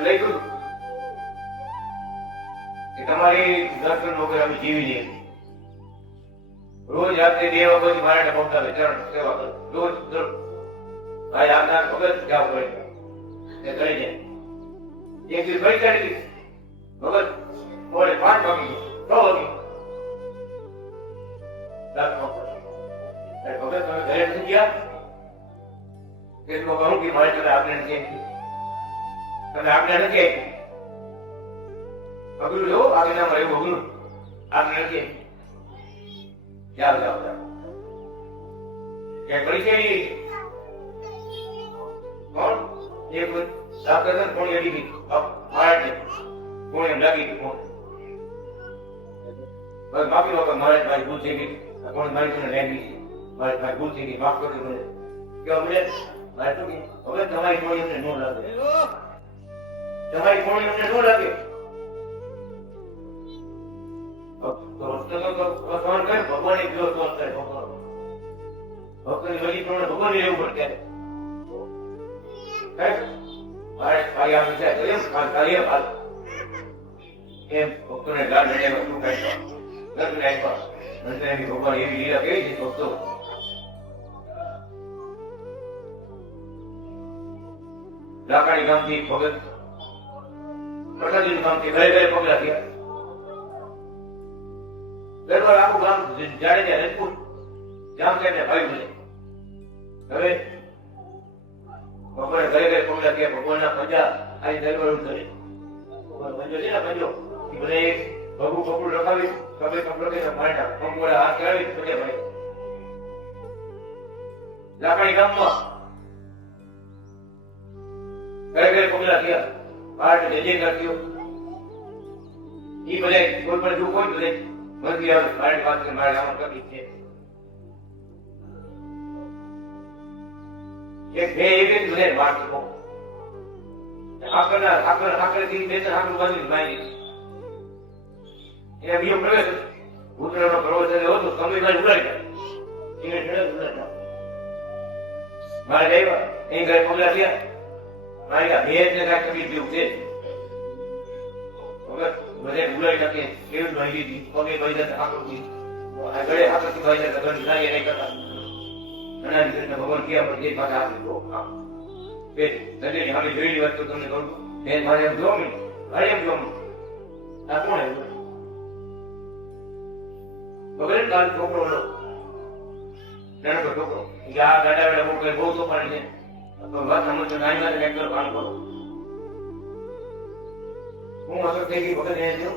લઈ ગયું કે તમારી દર્શન વગર અમે જીવી લઈએ. રોજ રાત્રે 2 વાગે મારા પહોંચાડે ચરણ સેવા કરો રોજ ભાઈ આપના ભગત જાવ પડે એ કરી જાય. એક દિવસ ફરી કાઢી ભગત મોડે 5 વાગે 6 વાગે ભગત તમે ઘરે નથી ગયા કે કહું કે મારે તમે આજ્ઞા નથી તમે આજ્ઞા નથી આપી અઘરું લો આજ્ઞામાં એવું અઘરું આજ્ઞા નથી જાઓ જાઓ જાઓ ક્યાંય પરિચય કોણ એક ડાક્ટર કોણ એડી ગઈ મહારાજ કોણ એમ લાગી ગયું કોણ બસ માફી વખત મહારાજ મારી ભૂલ થઈ ગઈ કોણ મારી જોડે રહેલી છે મારી ભૂલ થઈ ગઈ માફ કરી મને કે અમને મારે શું હવે તમારી કોણ એમને ન લાગે તમારી કોણ એમને ન લાગે ભગવાન કરે ભગવાન એક દિવસ કરે ભક્તની બધી પ્રમાણે ભગવાન રહેવું પડે એમ ભક્તોને લાડ લડ્યા વસ્તુ ભગવાન એવી લીલા કેવી છે ભક્તો લાકાડી ગામથી ભગત પ્રસાદી ગામથી ઘરે ઘરે પગલા થયા દરબાર આખું ગામ જાડેજા રજપૂત જામ કરીને ભાઈ બને. હવે બપોરે ઘરે ઘરે પગલા કે ભગવાનના પંજા આ દરબાર ઉતરે. ભગવાન પંજો છે ને પંજો એ બધા ભગું કપડું રખાવી કપડે કપડો કે મારી નાખ કંકોડા હાથ કરાવી પછી ભાઈ લાકડી ગામમાં ઘરે ઘરે પગલા થયા બહાર જજે કરતી એ બધા કોઈ પણ દુઃખ હોય બધે મંદિર આવે મારે વાત કરે મારે આમાં તકલીફ છે એક બે એક બધે વાત શકો આકર થી બે ત્રણ આકર બાંધી મારી એને બીજો પ્રવેશ ઉત્તરાયણનો પ્રવેશ થયો હતો સમય બાજુ ઉડાડી એને ઉડાડતા મારે ગઈ એ ઘરે પગલા થયા મારી આ ભેજ ને કાંઈ તકલીફ જેવું છે બધે ઉડાડી નાખે કેવી માહિતી હતી પગે ભાઈ જતા આકૃતિ આગળ આકૃતિ ભાઈ જતા ઘણી નાની નહીં કરતા ઘણા કૃષ્ણ ભગવાન ક્યાં પણ જે પાછા આપી બે નદી હવે જોયેલી વાત તો તમને કહું બેન મારે એમ જોવા મળ્યું મારે એમ જોવા મળ્યું આ કોણ આવ્યું ભગવાન કાલ છોકરો હતો નાનો છોકરો આ ગાડા વેડા મોકલે બહુ તોફાન છે વાત સમજો નાની વાત ટ્રેક્ટર કામ કરો હું આગળ થઈ ગઈ વખત એને થયો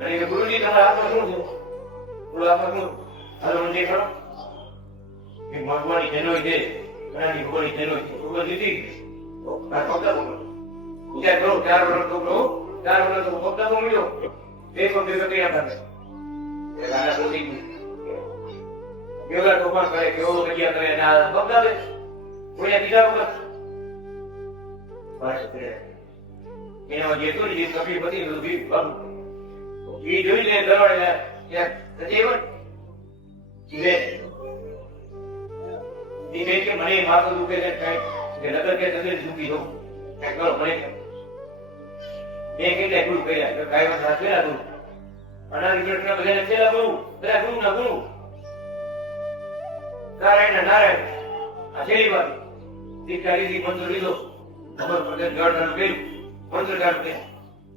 અને કે ગુરુજી તમારા હાથમાં શું છે બોલો હાથમાં શું હાલો મને દેખાડો કે ભગવાનની જનોઈ છે ઘણાની ભગવાનની જનોઈ છે ખબર લીધી તો આ પગલા બોલો વિચાર કરો 4 વર્ષ છોકરો 4 વર્ષ તો પગલા બોલ્યો બે પગ કઈ આપે એ ગાડા બોલી કેવડા તોફાન કરે કેવો કજિયા કરે અને આ પગલા લે કોઈ બીજા વખત બસ કરે એના જેટલું જે તકલીફ હતી બધી એ જોઈ લે દરવાડે સજીવન ધીમે કે મને માથું દુખે છે કઈ કે નગર કે તકલીફ દુખી હો કઈ કરો મને મેં કેટલા ગુરુ કર્યા કાંઈ વાત સાચી ના તું અનારી કૃષ્ણ બધાને પેલા ગુરુ બધા ગુરુ ના ગુરુ નારાયણ નારાયણ આ છેલ્લી વાત દીકરી મંત્ર લીધો ખબર પડે જળ કર્યું મંત્ર જાપ કે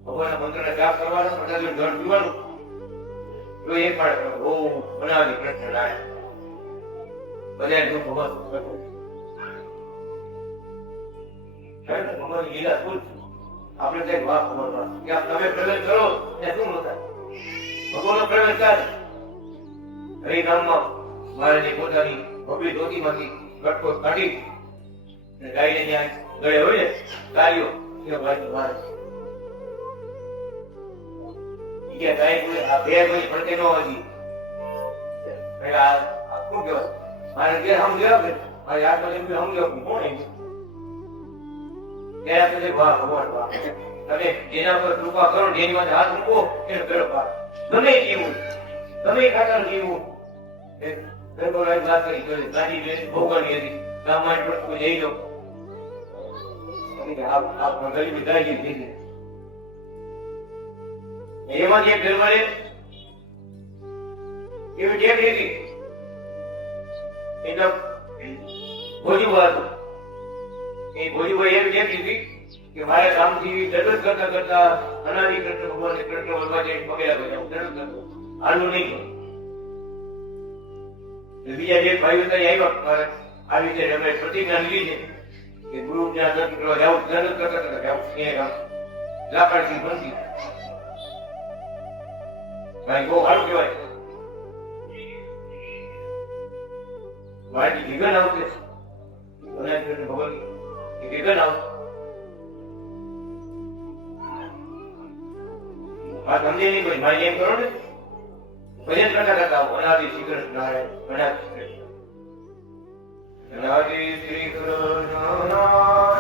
ભગવાનના મંત્રને જાપ કરવાનો બધા જળ પીવાનું તો એ પણ ઓ બનાવી કૃષ્ણ નારાયણ બધા જો ભગવાન ભગવાન લીલા સ્કૂલ આપણે ત્યાં વાત ખબર પડે કે તમે પ્રવેશ કરો ત્યાં શું નતા ભગવાનનો પ્રવેશ કરે હરિનામમાં મહારાજે પોતાની ભવ્ય ધોતીમાંથી કટકો કાઢી અને ગાયને ત્યાં ગળે હોય ને ગાયો કે ભાઈ મારે ઈ ગાય બોલે આ બે ભાઈ પડકે નો આવી આ શું કહેવાય મારે કે સમજ્યો કે મારે આ તો એમ સમજ્યો કોણ એ કે આપણે વાહ ભગવાન વાહ તમે જેના પર કૃપા કરો જેની માથે હાથ મૂકો એનો બેડો પાર ગમે જીવું ગમે ખાતર જીવું દરબાર વાત કરી કે ગાડી લે ભોગવાની હતી ગામમાં પણ કોઈ જઈ લો આપ ગરીબી દાજી થઈ એમાં જે દરબારે એવી ટેક લીધી એનો ભોજુભાઈ હતો એ ભોજુભાઈ એવી ટેક લીધી કે મારે કામથી દરરોજ કરતા કરતા અનાદિ કૃષ્ણ ભગવાન કૃષ્ણ ભગવાન પગે લાગો દરરોજ કરતો આલું નહીં બીજા જે ભાઈઓ આવ્યા આવી રીતે અમે પ્રતિજ્ઞા લીધી છે કે ગુરુ જ્યાં દર્શન કરવા જાવ દરરોજ કરતા જાવ એ ગામ લાકડથી બનતી ભાઈ બહુ સારું કહેવાય મારી વિઘન આવશે ભગવાન વિઘન આવશે આ સમજે નહીં કોઈ મારી એમ કરો ને ભજન કરતા કરતા અનાદિ શ્રી કૃષ્ણ નારાયણ અનાદિ શ્રી કૃષ્ણ નારાયણ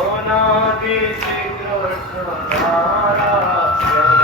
અનાદિ શ્રી કૃષ્ણ નારાયણ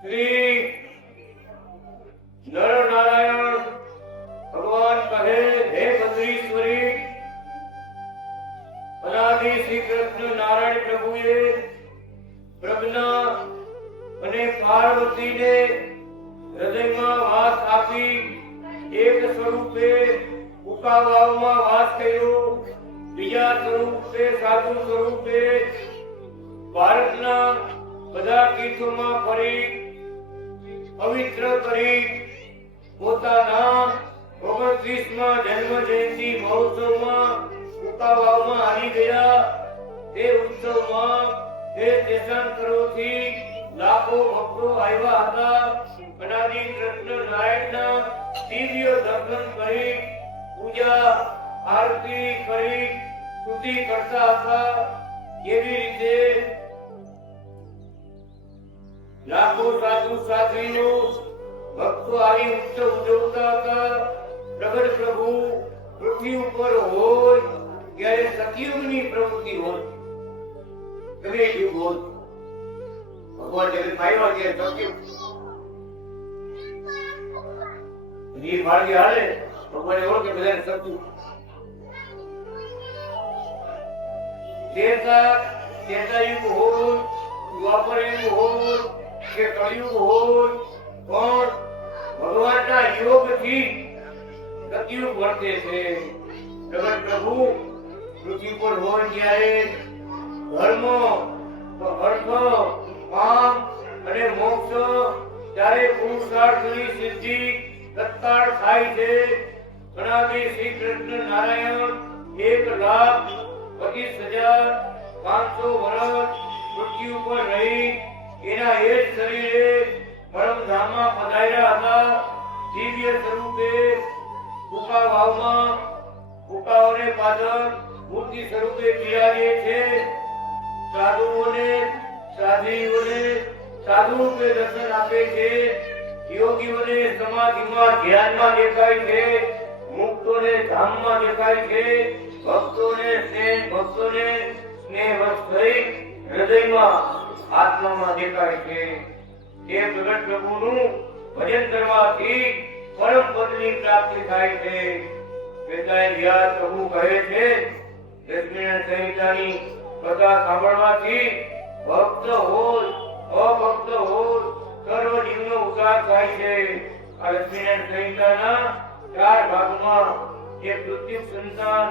શ્રી નર નારાયણ ભગવાન કહે, હે બદ્રીશ્વરી, અનાદિ શ્રી કૃષ્ણ નારાયણ પ્રભુએ પ્રજ્ઞા અને પાર્વતીને હૃદયમાં વાસ આપી એક સ્વરૂપે ઉકાવાવમાં વાસ કર્યો, બીજા સ્વરૂપે સાધુ સ્વરૂપે ભારતના બધા તીર્થોમાં ફરી પવિત્ર કરી પોતાના 29માં જન્મ જયંતિ મહોત્સવમાં ઉકાવાવમાં આવી ગયા. તે ઉત્સવમાં તે દેશાંતરોથી લાખો ભક્તો આવ્યા હતા. અનાદિ કૃષ્ણ નારાયણના દિવ્ય દર્શન કરી પૂજા આરતી કરી સ્તુતિ કરતા હતા. એવી રીતે લાખો સાધુ સાધ્વીઓ ભક્તો આવી ઉત્સવ ઉજવતા હતા. પ્રગટ પ્રભુ પૃથ્વી ઉપર હોય ત્યારે સતયુગની પ્રવૃત્તિ હોય, ગમે યુગ હોય. ભગવાન જગત આવ્યા ત્યારે સતયુગ ની માર્ગે હાલે. ભગવાન ઓળખે બધાને સતયુગ. ત્રેતાયુગ હોય, દ્વાપર યુગ હોય કે કળિયુગ હોય, પણ ભગવાનના યોગથી સતયુગ વર્તે છે. પ્રગટ પ્રભુ પૃથ્વી પર હોય ત્યારે ધર્મ, અર્થ, કામ અને મોક્ષ ત્યારે પુરુષાર્થની સિદ્ધિ તત્કાળ થાય છે. અનાદિ શ્રી કૃષ્ણ નારાયણ 1,25,500 વર્ષ પૃથ્વી ઉપર રહી એના એ જ શરીરે પરમધામમાં પધાર્યા હતા. દિવ્ય સ્વરૂપે ઉકાવાવમાં ઉકાઓને પાદર મૂર્તિ સ્વરૂપે બિરાજે છે. સાધુઓને સાધ્વીઓને સાધુ રૂપે દર્શન આપે છે. યોગીઓને સમાધિમાં ધ્યાનમાં દેખાય છે. મુક્તોને ધામમાં દેખાય છે. ભક્તોને સ્નેહ વશ થઈ હૃદયમાં આત્મામાં દેખાય છે. તે પ્રગટ પ્રભુનું ભજન કરવાથી પરમ પદની પ્રાપ્તિ થાય છે. વેદાય વ્યાસ પ્રભુ કહે છે, લક્ષ્મીનારાયણ સંહિતાની કથા સાંભળવાથી ભક્ત હોય અભક્ત હોય સર્વ જીવનો ઉદ્ધાર થાય છે. આ લક્ષ્મીનારાયણ સંહિતાના 4 ભાગમાં એક મૃત્યુ સંતાન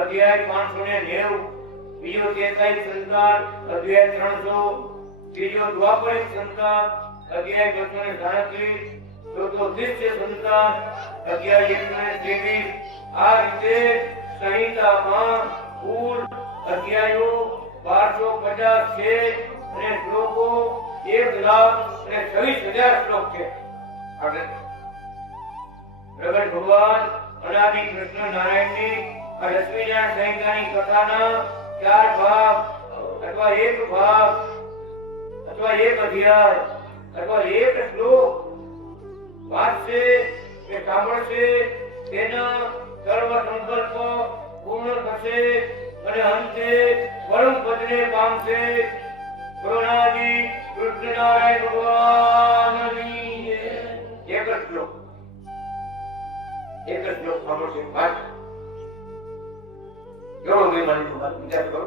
અધ્યાય 590, બીજો 43 સંતાન અધ્યાય 300, ત્રીજો દ્વાપરિક સંતાન અધ્યાય 237, ચોથો દિવ્ય સંતાન અધ્યાય 123. આ રીતે સંહિતામાં કુલ અધ્યાયો 1250 છે અને શ્લોકો 1,26,000 શ્લોક છે. આગળ પ્રગટ ભગવાન અનાદિ કૃષ્ણ નારાયણની આ લક્ષ્મીનારાયણ સંહિતાની કથાના 4 ભાગ અથવા એક ભાગ અથવા એક અધ્યાય અથવા એક શ્લોક વાંચશે કે સાંભળશે તેના સર્વ સંકલ્પ પૂર્ણ થશે અને અંતે પરમ પદને પામશે. કરુણાજી કૃષ્ણનારાયણ ભગવાનની એક જ શ્લોક સાંભળશે. વાત કરો મારી વાત વિચાર કરો.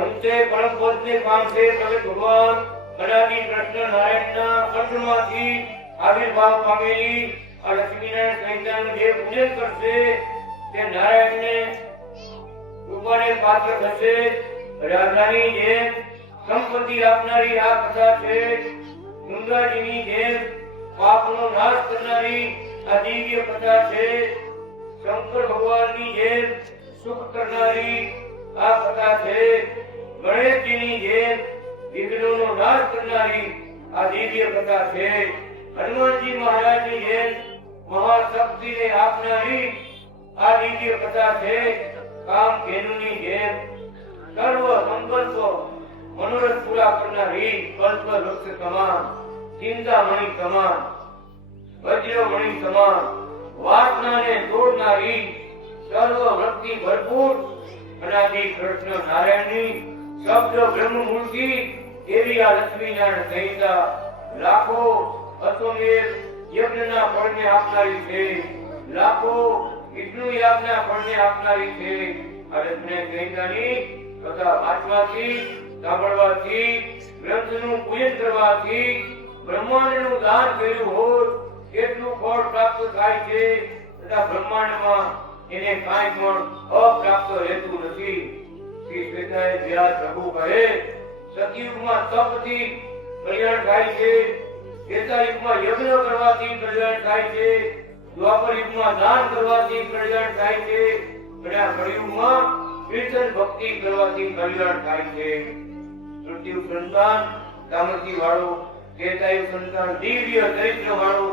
અંતે પરમ પદને પામશે. પ્રગટ ભગવાન અનાદિ કૃષ્ણ નારાયણના કંઠમાંથી આવિર્ભાવ પામેલી આ લક્ષ્મીનારાયણ સંહિતાનું જે પૂજન કરશે તે નારાયણને કૃપાને પાત્ર થશે. રાજાની જેમ સંપત્તિ આપનારી આ કથા છે. ગંગાજીની જેમ પાપનો નાશ કરનારી આ દિવ્ય કથા છે. શંકર ભગવાનની જેમ સુખ કરનારી આ કથા છે. ગણેશજીની જેમ વિઘ્નોનો નાશ કરનારી આ દિવ્ય કથા છે. હનુમાનજી મહારાજની જેમ મહાશક્તિને આપનારી આ દિવ્ય કથા છે. કામધેનુની જેમ સર્વ સંકલ્પ મનોરથ પૂરા કરનારી કલ્પ વૃક્ષ સમાન, ચિંતામણી સમાન, વજ્રમણી સમાન, વાસનાને તોડનારી સર્વ ભક્તિ ભરપૂર અનાદિ કૃષ્ણ નારાયણની શબ્દ બ્રહ્મ મૂર્તિ એવી આ લક્ષ્મીનારાયણ સંહિતા લાખો અશ્વમેધ યજ્ઞના ફળને આપનારી છે. લાખો વિષ્ણુ યાગના ફળને આપનારી છે. આ લક્ષ્મીનારાયણ સંહિતાની કથા વાંચવાથી, સાંભળવાથી, ગ્રંથનું પૂજન કરવાથી બ્રહ્માંડનું દાન કર્યું હોય કેટલું ફળ પ્રાપ્ત થાય છે તથા બ્રહ્માંડમાં એને કાંઈ પણ અપ્રાપ્ત રહેતું નથી. શ્રી શ્વેતાએ વ્યાસ પ્રભુ કહે સતયુગમાં તપથી કલ્યાણ થાય છે, ત્રેતાયુગમાં યજ્ઞ કરવાથી કલ્યાણ થાય છે, દ્વાપર યુગમાં દાન કરવાથી કલ્યાણ થાય છે અને આ કળિયુગમાં કીર્તન ભક્તિ કરવાથી કલ્યાણ થાય છે. તૃતીય સંતાન સામર્થ્ય વાળો, ત્રેતાયુગ સંતાન દિવ્ય ચરિત્ર વાળો,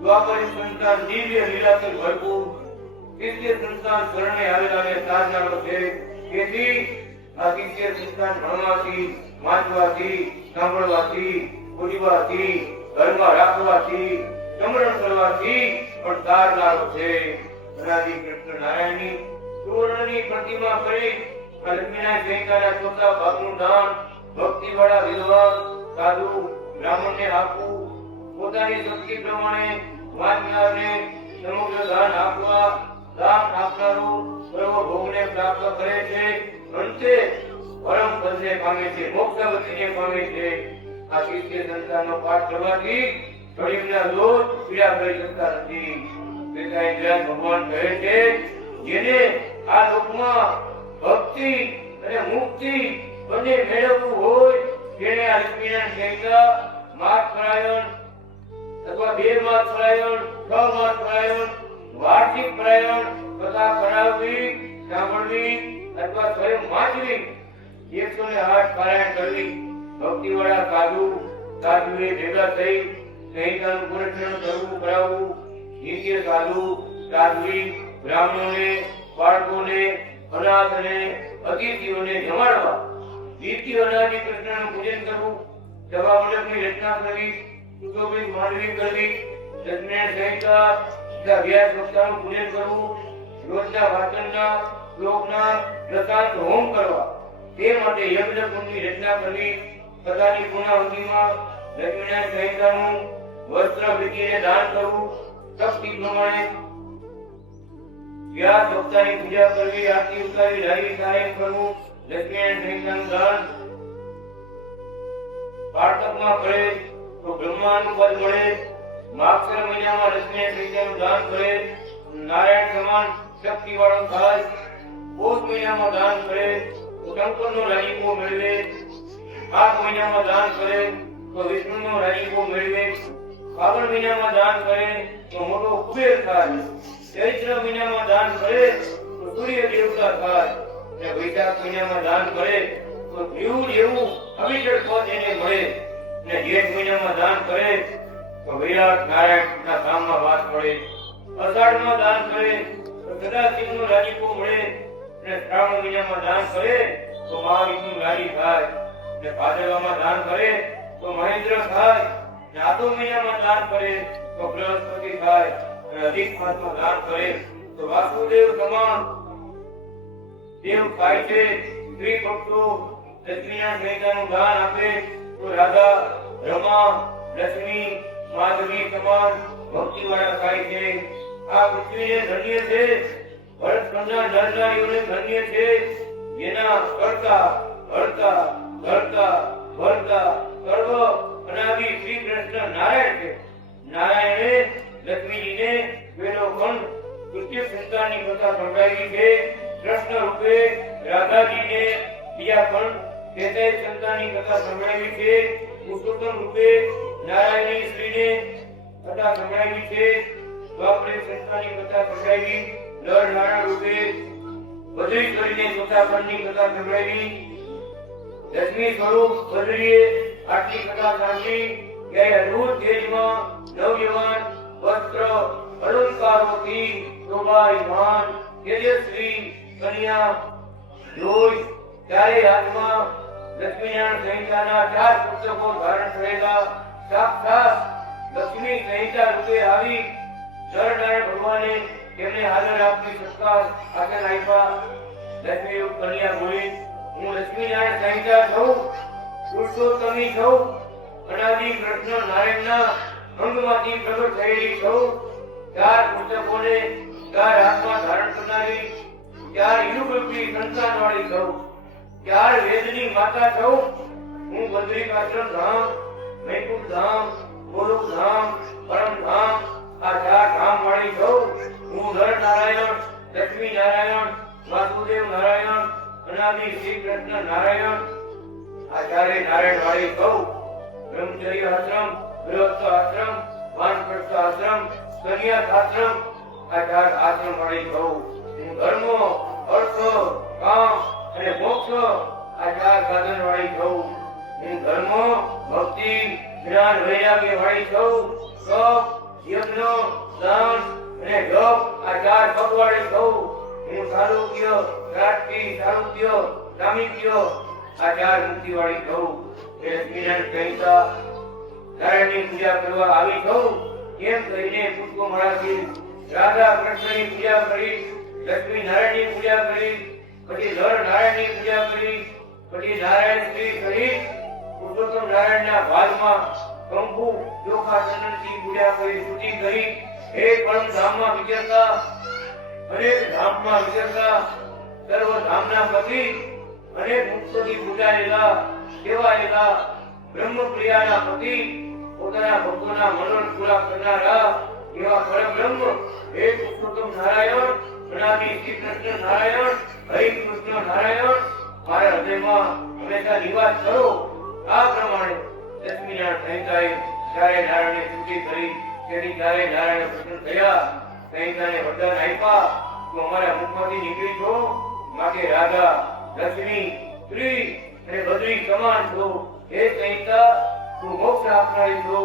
દ્વાપર સંતાન દિવ્ય લીલાથી ભરપૂર, તૃતીય સંતાન શરણે આવેલાને સાધનારો છે. તેથી આ તૃતીય સંતાન ભણવાથી, વાંચવાથી, સાંભળવાથી, પૂજવાથી, ઘરમાં રાખવાથી, સમરણ કરવાથી પણ તારનારો છે. અનાદિ કૃષ્ણ નારાયણની સુવર્ણની પ્રતિમા કરી આ લક્ષ્મીનારાયણ સંહિતાના ચોથા ભાગનું દાન ભક્તિવાળા વિદ્વાન સાધુ બ્રાહ્મણને આપવું. પોતાની શક્તિ પ્રમાણે વાંચનારને સમગ્ર દાન આપવા. દાન આપનારો સર્વ ભોગને પ્રાપ્ત કરે છે. અંતે પરમ પદને પામે છે, મોક્ષ પામે છે. આ તૃતીય સંતાનનો પાઠ કરવાથી કળિયુગના દોષ પીડા કરી શકતા નથી. ભગવાન કહે છે જેને આ લોકમાં ભક્તિ અને મુક્તિ બંને મેળવવું હોય તેને આ લક્ષ્મીનારાયણ સંહિતા માસ પરાયણ અથવા 2 માસ પરાયણ, 6 માસ પરાયણ, વાર્ષિક પરાયણ કથા કરાવવી, સાંભળવી અથવા સ્વયં વાંચવી, 108 પારાયણ કરવી. ભક્તિવાળા સાધુએ ભેગા થઈ સંહિતાનું પુનઃ કરવું, કરાવવું. નિત્ય સાધુએ બ્રાહ્મણોને, બાળકોને, અનાથને, અતિથિઓને જમાડવા. નિત્ય અનાદિ કૃષ્ણનું પૂજન કરવું, સભા મંડપની રચના કરવી, સુશોભિત માંડવી કરવી, લક્ષ્મીનારાયણ સંહિતા વ્યાસ વક્તાનું પૂજન કરવું, રોજના વાંચનના શ્લોકના પ્રશાંત હોમ કરવા. તે માટે યજ્ઞ કુંડની રચના કરવી. કથાની પૂર્ણાવધિમાં લક્ષ્મીનારાયણ સંહિતાનું વસ્ત્ર વીટીને દાન કરવું. શક્તિ પ્રમાણે વ્યાસ વક્તાની પૂજા કરવી, આરતી ઉતારી લાવી કાયમ કરવું. લક્ષ્મીનારાયણ સંહિતાનું દાન વાર્તકમાં કરે તો બ્રહ્માનું પદ મળે. માગસર મહિનામાં લક્ષ્મીનારાયણ સંહિતાનું દાન કરે નારાયણ સમાન શક્તિ વાળો થાય. પોષ મહિનામાં દાન કરે તો શંકરનો રાજીપો મેળવે. માઘ મહિનામાં દાન કરે તો વિષ્ણુનો રાજીપો મેળવે. ફાગણ મહિનામાં દાન કરે તો મોટો કુબેર થાય, ચૈત્ર મહિનામાં દાન કરે તો સૂર્ય દેવતા થાય, અને વૈશાખ મહિનામાં દાન કરે તો જીવ જેવું અવિચળ પદ એને મળે, અને જેઠ મહિનામાં દાન કરે તો વિરાટ નારાયણના ધામમાં વાસ મળે, અષાઢમાં દાન કરે તો સદાશિવનો રાજીપો મળે, અને શ્રાવણ મહિનામાં દાન કરે તો મહાવિષ્ણુ રાજી થાય, અને ભાદરવામાં દાન કરે તો મહેન્દ્ર થાય, અને આસો મહિનામાં દાન કરે તો બૃહસ્પતિ થાય, અને અધિક માસમાં દાન કરે તો વાસુદેવ સમાન દેવ થાય છે. સ્ત્રી ભક્તો લક્ષ્મીના સંહિતાનું દાન આપે તો રાધા, રમા, લક્ષ્મી, માધવી સમાન ભક્તિવાળા થાય છે. આ પૃથ્વીને ધન્ય છે, ભરતખંડના નરનારીઓને ધન્ય છે, જેના કરતા હરતા ધરતા ભરતા સર્વ અનાદિ શ્રી કૃષ્ણ નારાયણ છે. નારાયણે લક્ષ્મીજીને વેલો ખંડ કૃત્ય સંતાનની કથા સંભળાવી છે. કૃષ્ણ રૂપે રાધાજીને બીજા ખંડ તેતાઈ સંતાનની કથા સંભળાવી છે. પુરુષોત્તમ રૂપે નારાયણી શ્રીને કથા સંભળાવી છે. દ્વાપરે સંતાનની કથા સંભળાવી. નર નારાયણ રૂપે બદ્રીશ્વરીને ચોથા ખંડની કથા સંભળાવી. લક્ષ્મી સ્વરૂપ બદ્રીએ આટલી કથા સાંભળી ત્યારે અદભુત તેજમાં નવયવાન વસ્ત્ર અલંકારોથી શોભાયમાન તેજસ્વી કન્યા જોઈ ત્યારે હાથમાં લક્ષ્મીનારાયણ સંહિતાના 4 પુસ્તકો ધારણ કરેલા સાક્ષાત લક્ષ્મી સંહિતા રૂપે આવી નરનારાયણ ભગવાને તેમને હાજર આપી સત્કાર આચરણ આપ્યા. લક્ષ્મી યુગ કન્યા બોલી, હું લક્ષ્મીનારાયણ સંહિતા છું, પુરુષોત્તમી છું, અનાદિ કૃષ્ણ નારાયણના અંગમાંથી પ્રગટ થયેલી છું. 4 પુસ્તકોને 4 હાથમાં ધારણ કરનારી, 4 યુગરૂપી સંતાનવાળી છું, 4 વેદની માતા છું. હું બદ્રિકાશ્રમ ધામ, વૈકુંઠ ધામ, ગોલોક ધામ, પરમ ધામ, આ 4 ધામ વાળી છું. હું નર નારાયણ, લક્ષ્મી નારાયણ, વાસુદેવ નારાયણ, અનાદિ શ્રી કૃષ્ણ નારાયણ, આ 4 નારાયણ વાળી છું. બ્રહ્મચર્ય આશ્રમ, ગૃહસ્થ આશ્રમ, વાનપ્રસ્થ આશ્રમ, સંન્યાસ આશ્રમ, આ 4 આશ્રમ વાળી છું. હું ધર્મ, અર્થ, કામ અને મોક્ષ આ 4 સાધન વાળી છું. હું ધર્મ, ભક્તિ, જ્ઞાન, વૈરાગ્ય વાળી છું. તપ, યજ્ઞ, દાન અને જપ આ 4 પદ વાળી છું. હું સાલોક્ય, રાષ્ટિ, સારુક્ય, સામિક્ય આ 4 મુક્તિ વાળી છું. લક્ષ્મીનારાયણ સંહિતા નારાયણની પૂજા કરવા આવી છું. કેમ કહીને પુષ્પમાળાથી રાધા કૃષ્ણની પૂજા કરી, લક્ષ્મી નારાયણની પૂજા કરી, પછી નર નારાયણની પૂજા કરી, પછી નારાયણ શ્રી કરી પુરુષોત્તમ નારાયણના ભાગમાં કંકુ ચોખા ચંદનથી પૂજા કરી, સ્તુતિ કરી. હે પરમ ધામમાં વિચરતા, અનેક ધામમાં વિચરતા, સર્વ ધામના પતિ, અનેક મુક્તોથી પૂજાયેલા, સેવાયેલા બ્રહ્મપ્રિયાના પતિ, પોતાના ભક્તોના મનોરથ પૂરા કરનારા એવા પરબ્રહ્મ હે પુરુષોત્તમ નારાયણ, અનાદિ શ્રી કૃષ્ણ નારાયણ, હરિ કૃષ્ણ નારાયણ મારા હૃદયમાં હંમેશા નિવાસ કરો. આ પ્રમાણે લક્ષ્મીનારાયણ સંહિતાએ 4 નારાયણને સ્તુતિ કરી. તેની 4 નારાયણ પ્રસન્ન થયા, સંહિતાને વરદાન આપ્યા, તું અમારા મુખમાંથી નીકળી છો, માટે રાધા, લક્ષ્મી, શ્રી અને બદ્રી સમાન છો. હે સંહિતા, તું મોક્ષ આપનારી છો.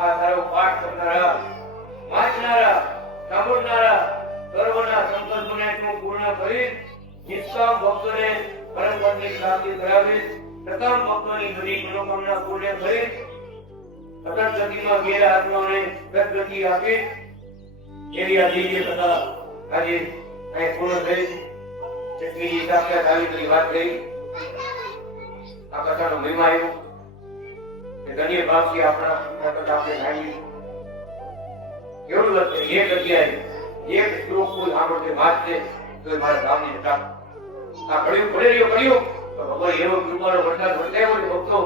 આ તારો પાઠ કરનારા, વાંચનારા, સાંભળનારા સર્વના સંકલ્પોને તું પૂર્ણ કરી નિષ્કામ ભક્તોને પરમ પદની પ્રાપ્તિ કરાવી, સકામ ભક્તોની બધી મનોકામના પૂર્ણ કરી, અતન ગતિમાં ગેલા આત્માઓને સદગતિ આપી. એવી આ દિવ્ય કથા આજે અહીં પૂર્ણ થઈ. લક્ષ્મીજી સાક્ષાત આવી કરી વાત કરી. આ કથાનો મહિમા આવ્યો કે ધન્ય ભાવથી આપણા કથા આપણે જાણીએ. કેવું લખે એક અધ્યાય એક શ્લોક કોઈ સાંભળશે વાંચશે તો મારા ગામની જતા આ પડ્યું પડે રહ્યો પડ્યું તો ભગવાન એવો કૃપાનો વરસાદ વરસાવ્યો છે ભક્તો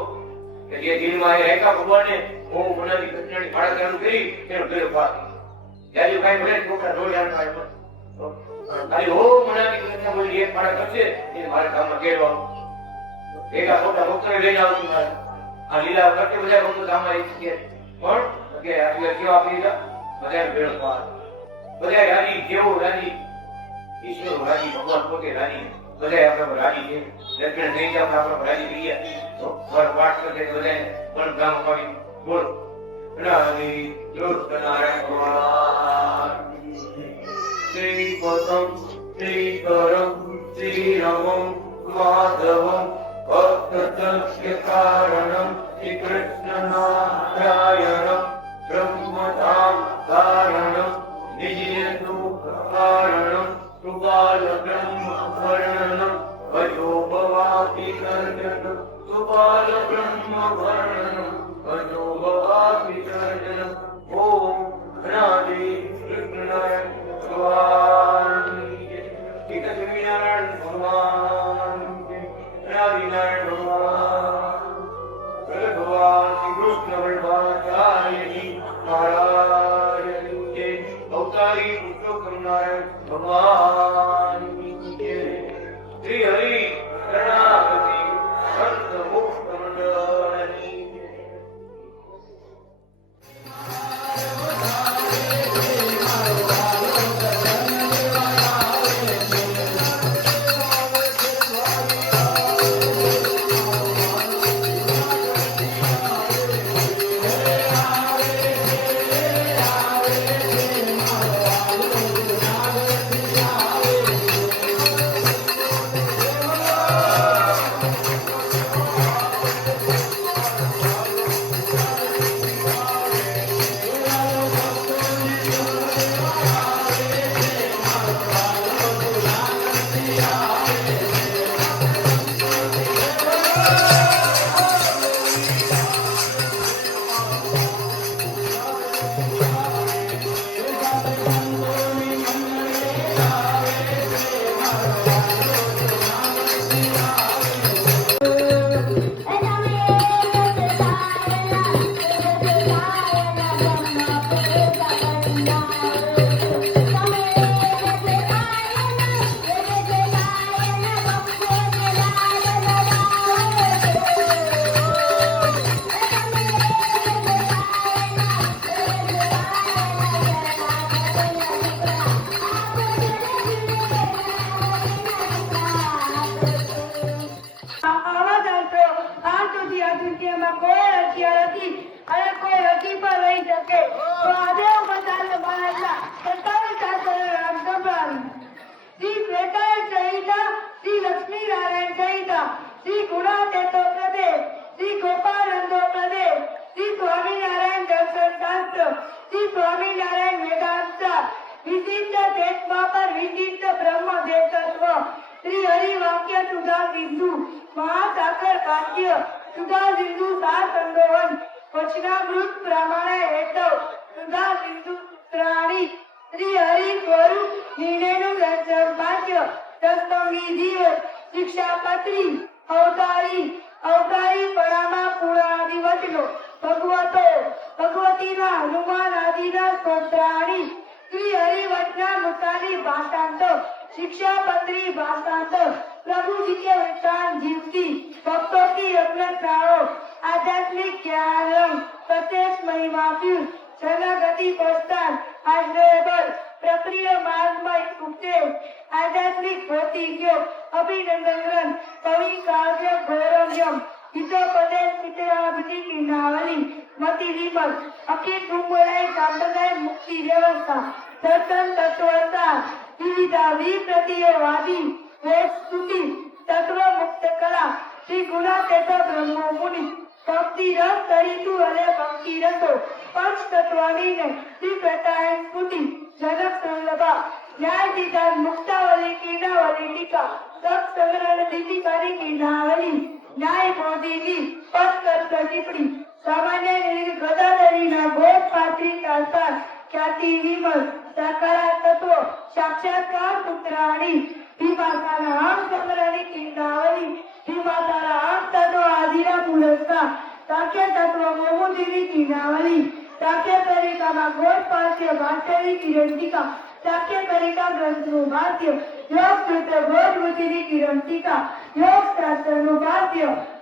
કે જે દિલમાં એ રાખ્યા ભગવાને હું મનાની કૃષ્ણની માળા ચાલુ કરી તેનો ગયો પાર જ્યારે કાંઈ ભલે છોકરા રોડ આમ થાય ખાલી હો મનાની કૃષ્ણ બોલી એક માળા કરશે એ મારા ગામમાં કેળવા ભેગા મોટા ભક્તોને લઈને આવતી મારે આ લીલા કરતે બધા ભક્તો ગામમાં આવી શકે પણ કે આટલા કેવા આપી દીધા બધા ભેળ પાર બધા રાજી જેવું રાજી ઈશ્વર રાજી ભગવાન પોતે રાજી બધા આપણા રાજી છે દક્ષિણ નહીં આપણે રાજી થઈ ગયા તો પાઠ કરશે બધા પણ ગામ પાડી બોલ રાજી કૃષ્ણ શ્રી પદમ શ્રી કરમ શ્રી રમમ માધવમ ભક્તસ્ય કારણમ શ્રી કૃષ્ણ નારાયણમ બ્રહ્મતામ કારણમ નિજેતુ કારણમ સુબાલ બ્રહ્મ વર્ણનમ ભજો ભવાતિ કર્જન સુબાલ બ્રહ્મ વર્ણનમ ભજો ભવાતિ કર્જન ઓમ રાધે કૃષ્ણાય ભગવાન ઠીક છે નારાયણ ભગવાન નારાયણ ભગવાન ભગવાન શ્રી કૃષ્ણ વલ્લભાચાર્યજી મહારાજની જય અવતારી પુરુષોત્તમ નારાયણ ભગવાનની જય શ્રી હરિ શરણાગતિ સંત મુક્ત મંડળની જય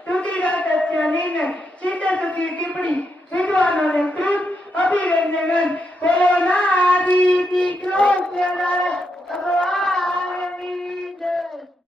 તૂટી રાત નિર્ણય સિદ્ધ સુખી ટિપ્પણી વિદ્વાનોને કૃત આપી દે જગન બોલો